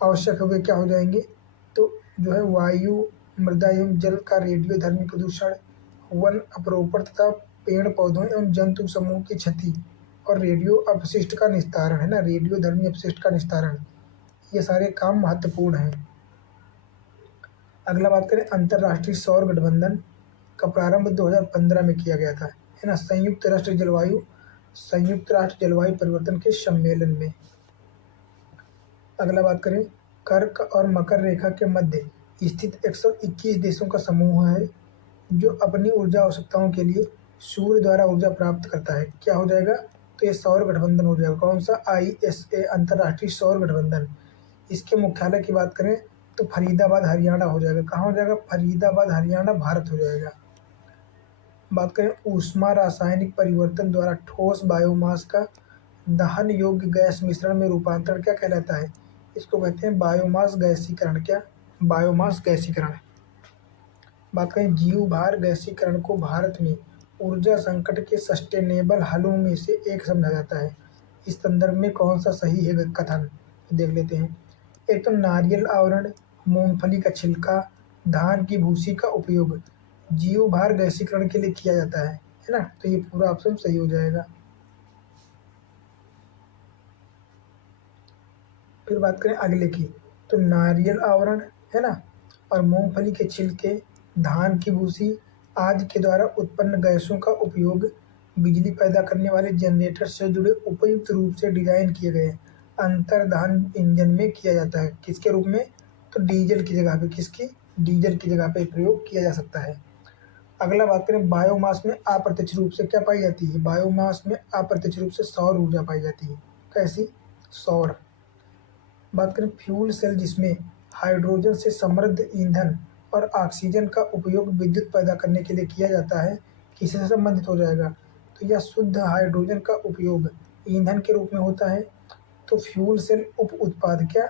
आवश्यक है, वे क्या हो जाएंगे, तो जो है वायु, मृदा एवं जल का रेडियोधर्मी प्रदूषण, वन अपरोपण तथा पेड़ पौधों एवं जंतु समूह की क्षति, और रेडियो अपशिष्ट का निस्तारण, है ना, रेडियोधर्मी अपशिष्ट का निस्तारण, ये सारे काम महत्वपूर्ण हैं। अगला बात करें अंतर्राष्ट्रीय सौर गठबंधन का प्रारंभ 2015 में किया गया था, है ना, संयुक्त राष्ट्र जलवायु परिवर्तन के सम्मेलन में। अगला बात करें कर्क और मकर रेखा के मध्य स्थित 121 देशों का समूह है जो अपनी ऊर्जा आवश्यकताओं के लिए सूर्य द्वारा ऊर्जा प्राप्त करता है, क्या हो जाएगा, तो ये सौर गठबंधन हो जाएगा, कौन सा, ISA, अंतर्राष्ट्रीय सौर गठबंधन। इसके मुख्यालय की बात करें तो फरीदाबाद हरियाणा हो जाएगा, कहाँ हो जाएगा, फरीदाबाद हरियाणा भारत हो जाएगा। बात करें ऊष्मा रासायनिक परिवर्तन द्वारा ठोस बायोमास का दहन योग्य गैस मिश्रण में रूपांतरण क्या कहलाता है, इसको कहते हैं बायोमास गैसीकरण, क्या, बायोमास गैसीकरण। बात करें जीव भार गैसीकरण को भारत में ऊर्जा संकट के सस्टेनेबल हलों में से एक समझा जाता है, इस संदर्भ में कौन सा सही है कथन, देख लेते हैं। एक तो नारियल आवरण, मूंगफली का छिलका, धान की भूसी का उपयोग जीव भार गैसीकरण के लिए किया जाता है ना, तो ये पूरा ऑप्शन सही हो जाएगा। फिर बात करें अगले की, तो नारियल आवरण, है ना, और मूंगफली के छिलके, धान की भूसी आदि के द्वारा उत्पन्न गैसों का उपयोग बिजली पैदा करने वाले जनरेटर से जुड़े उपयुक्त रूप से डिजाइन किए गए अंतर्धान इंजन में किया जाता है, किसके रूप में, तो डीजल की जगह पे, किसकी, डीजल की जगह पे प्रयोग किया जा सकता है। अगला बात करें बायोमास में अप्रत्यक्ष रूप से क्या पाई जाती है, बायोमास में अप्रत्यक्ष रूप से सौर ऊर्जा पाई जाती है, कैसी, सौर। बात करें फ्यूल सेल जिसमें हाइड्रोजन से समृद्ध ईंधन और ऑक्सीजन का उपयोग विद्युत पैदा करने के लिए किया जाता है, किससे संबंधित हो जाएगा, तो यह शुद्ध हाइड्रोजन का उपयोग ईंधन के रूप में होता है, तो फ्यूल सेल उप उत्पाद, क्या,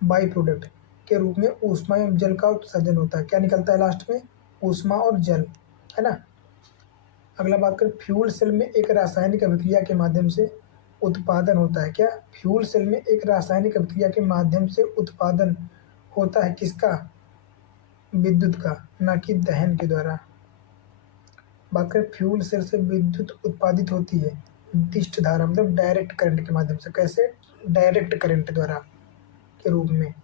बाई प्रोडक्ट के रूप में ऊष्मा एवं जल का उत्सर्जन होता है, क्या निकलता है लास्ट में, ऊष्मा और जल, है ना। अगला बात करें फ्यूल सेल में एक रासायनिक अभिक्रिया के माध्यम से उत्पादन होता है, क्या, फ्यूल सेल में एक रासायनिक अभिक्रिया के माध्यम से उत्पादन होता है, किसका, विद्युत का, ना कि दहन के द्वारा। बात करें फ्यूल सेल से विद्युत उत्पादित होती है दिष्ट धारा, मतलब डायरेक्ट करंट के माध्यम से, कैसे, डायरेक्ट करंट द्वारा के रूप में।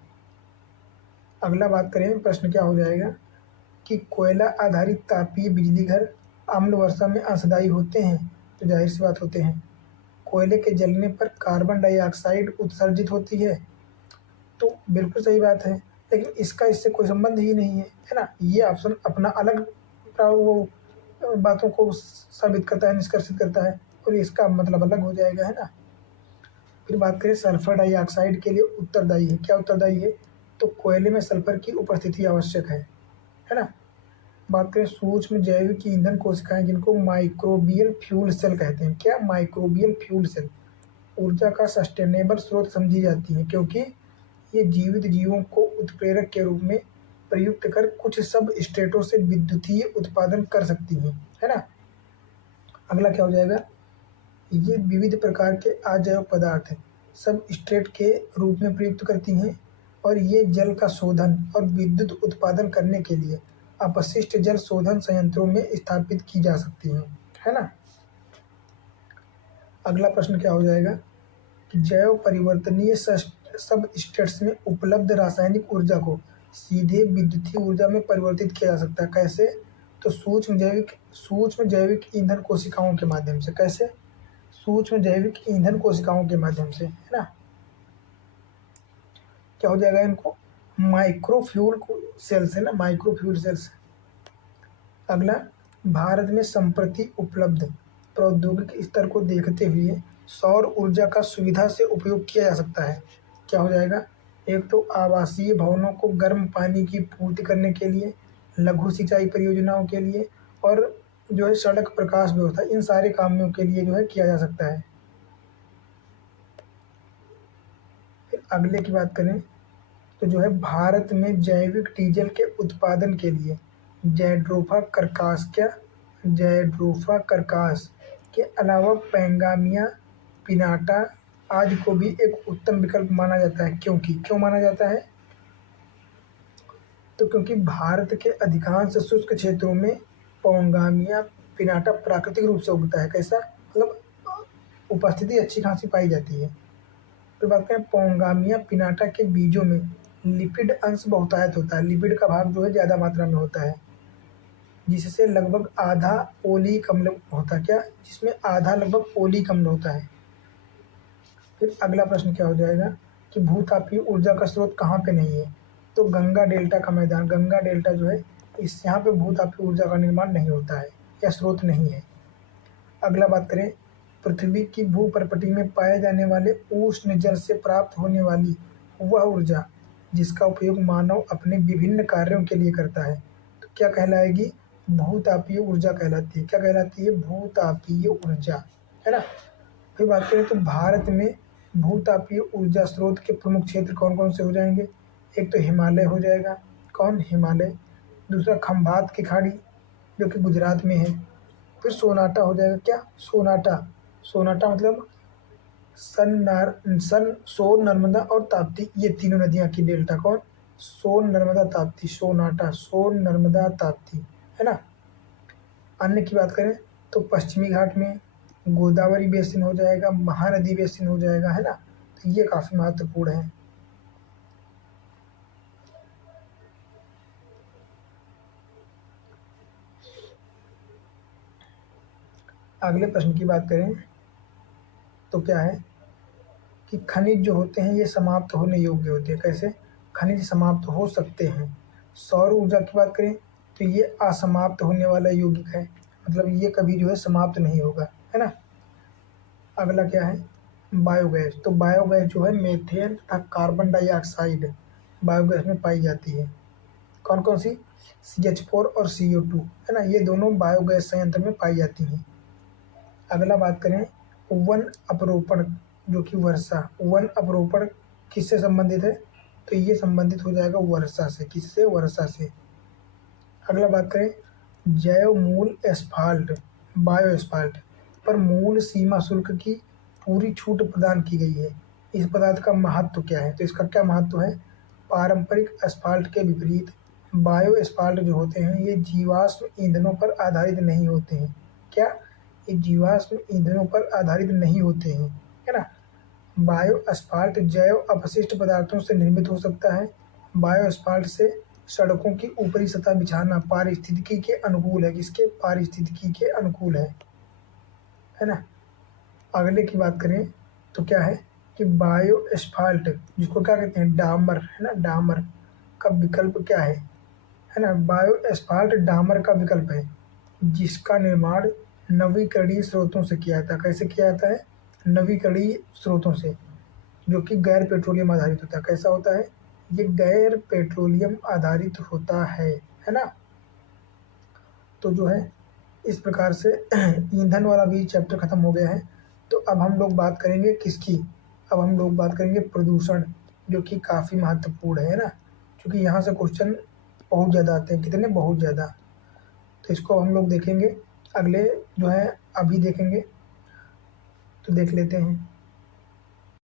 अगला बात करें प्रश्न क्या हो जाएगा कि कोयला आधारित तापीय बिजली घर अम्ल वर्षा में अंशदायी होते हैं, तो जाहिर सी बात होते हैं। कोयले के जलने पर कार्बन डाइऑक्साइड उत्सर्जित होती है तो बिल्कुल सही बात है, लेकिन इसका इससे कोई संबंध ही नहीं है ना? ये ऑप्शन अपना अलग वो बातों को साबित करता है, निष्कर्षित करता है, और इसका मतलब अलग हो जाएगा, है ना? फिर बात करें सल्फर डाइऑक्साइड के लिए उत्तरदायी है। क्या उत्तरदायी है? तो कोयले में सल्फर की उपस्थिति आवश्यक है ना? बात करें सूक्ष्म जैविक ईंधन कोशिकाएं, जिनको माइक्रोबियल फ्यूल सेल कहते हैं। क्या? माइक्रोबियल फ्यूल सेल ऊर्जा का सस्टेनेबल स्रोत समझी जाती है, क्योंकि ये जीवित जीवों को उत्प्रेरक के रूप में प्रयुक्त कर कुछ सब स्टेटों से विद्युतीय उत्पादन कर सकती हैं, है ना? अगला क्या हो जाएगा? ये विविध प्रकार के अजैव पदार्थ सब स्ट्रेट के रूप में प्रयुक्त करती हैं, और ये जल का शोधन और विद्युत उत्पादन करने के लिए अपशिष्ट जल शोधन संयंत्रों में स्थापित की जा सकती हैं, है ना? अगला प्रश्न क्या हो जाएगा कि जैव परिवर्तनीय सबस्ट्रेट्स में उपलब्ध रासायनिक ऊर्जा को सीधे विद्युतीय ऊर्जा में परिवर्तित किया जा सकता है। कैसे? तो सूक्ष्म जैविक ईंधन कोशिकाओं के माध्यम से। कैसे? सूक्ष्म जैविक ईंधन कोशिकाओं के माध्यम से, है ना? क्या हो जाएगा इनको? माइक्रोफ्यूल सेल्स, है ना? माइक्रोफ्यूल सेल्स। अगला, भारत में संप्रति उपलब्ध प्रौद्योगिक स्तर को देखते हुए सौर ऊर्जा का सुविधा से उपयोग किया जा सकता है। क्या हो जाएगा? एक तो आवासीय भवनों को गर्म पानी की पूर्ति करने के लिए, लघु सिंचाई परियोजनाओं के लिए, और जो है सड़क प्रकाश व्यवस्था, इन सारे कामों के लिए जो है किया जा सकता है। फिर अगले की बात करें तो जो है भारत में जैविक डीजल के उत्पादन के लिए जैड्रोफा करकास, क्या? जैड्रोफा करकास के अलावा पैंगामिया पिनाटा आदि को भी एक उत्तम विकल्प माना जाता है। क्यों माना जाता है? तो क्योंकि भारत के अधिकांश शुष्क क्षेत्रों में पैंगामिया पिनाटा प्राकृतिक रूप से उगता है। कैसा? मतलब उपस्थिति अच्छी खासी पाई जाती है। तो बात करें पैंगामिया पिनाटा के बीजों में लिपिड अंश बहुतायत होता है। लिपिड का भाग जो है ज़्यादा मात्रा में होता है, जिससे लगभग आधा ओलिक अम्ल होता है। क्या? जिसमें आधा लगभग ओलिक अम्ल होता है। फिर अगला प्रश्न क्या हो जाएगा कि भूतापीय ऊर्जा का स्रोत कहाँ पे नहीं है? तो गंगा डेल्टा का मैदान, गंगा डेल्टा जो है इस यहाँ पे भूतापीय ऊर्जा का निर्माण नहीं होता है, या स्रोत नहीं है। अगला बात करें पृथ्वी की भूपर्पटी में पाए जाने वाले उष्ण जल से प्राप्त होने वाली वह ऊर्जा जिसका उपयोग मानव अपने विभिन्न कार्यों के लिए करता है, तो क्या कहलाएगी? भूतापीय ऊर्जा कहलाती है। क्या कहलाती है? भूतापीय ऊर्जा, है ना? फिर बात करें तो भारत में भूतापीय ऊर्जा स्रोत के प्रमुख क्षेत्र कौन कौन से हो जाएंगे? एक तो हिमालय हो जाएगा। कौन? हिमालय। दूसरा खंभात की खाड़ी, जो कि गुजरात में है। फिर सोनाटा हो जाएगा। क्या? सोनाटा। सोनाटा मतलब सोन, नर्मदा और ताप्ती, ये तीनों नदियां की डेल्टा। कौन? सोन, नर्मदा, ताप्ती। सोनाटा, सोन, नर्मदा, ताप्ती, है ना? अन्य की बात करें तो पश्चिमी घाट में गोदावरी बेसिन हो जाएगा, महानदी बेसिन हो जाएगा, है ना? तो ये काफ़ी महत्वपूर्ण है। अगले प्रश्न की बात करें तो क्या है कि खनिज जो होते हैं ये समाप्त होने योग्य होते हैं। कैसे? खनिज समाप्त हो सकते हैं। सौर ऊर्जा की बात करें तो ये असमाप्त होने वाला यौगिक है, मतलब ये कभी जो है समाप्त नहीं होगा, है ना? अगला क्या है? बायोगैस। तो बायोगैस जो है मेथेन तथा कार्बन डाइऑक्साइड बायोगैस में पाई जाती है। कौन कौन सी? CH4 और CO2, है ना? ये दोनों बायोगैस संयंत्र में पाई जाती हैं। अगला बात करें वन अपरोपण, जो कि वर्षा। वन अपरोपण किससे संबंधित है? तो ये संबंधित हो जाएगा वर्षा से। किससे? वर्षा से। अगला बात करें जैव मूल एस्फाल्ट, बायो एस्फाल्ट पर मूल सीमा शुल्क की पूरी छूट प्रदान की गई है। इस पदार्थ का महत्व क्या है? तो इसका क्या महत्व है? पारंपरिक एस्फाल्ट के विपरीत बायो एस्फाल्ट जो होते हैं ये जीवाश्म ईंधनों पर आधारित नहीं होते हैं। क्या? ये जीवाश्म ईंधनों पर आधारित नहीं होते हैं, है ना? बायो एस्फाल्ट जैव अपशिष्ट पदार्थों से निर्मित हो सकता है। बायो एस्फाल्ट से सड़कों की ऊपरी सतह बिछाना पारिस्थितिकी के अनुकूल है। किसके? पारिस्थितिकी के अनुकूल है ना? अगले की बात करें तो क्या है कि कि बायो एस्फाल्ट, जिसको क्या कहते हैं, डामर, है ना, डामर का विकल्प क्या है ना, बायो एस्फाल्ट डामर का विकल्प है, जिसका निर्माण नवीकरणीय स्रोतों से किया जाता है। कैसे किया जाता है? नवीकरणीय स्रोतों से, जो कि गैर पेट्रोलियम आधारित होता है। कैसा होता है? ये गैर पेट्रोलियम आधारित होता है ना। तो जो है इस प्रकार से ईंधन वाला भी चैप्टर ख़त्म हो गया है। तो अब हम लोग बात करेंगे किसकी? अब हम लोग बात करेंगे प्रदूषण, जो कि काफ़ी महत्वपूर्ण है ना, क्योंकि यहाँ से क्वेश्चन बहुत ज़्यादा आते हैं। कितने? बहुत ज़्यादा। तो इसको हम लोग देखेंगे अगले जो है, अभी देखेंगे। तो देख लेते हैं।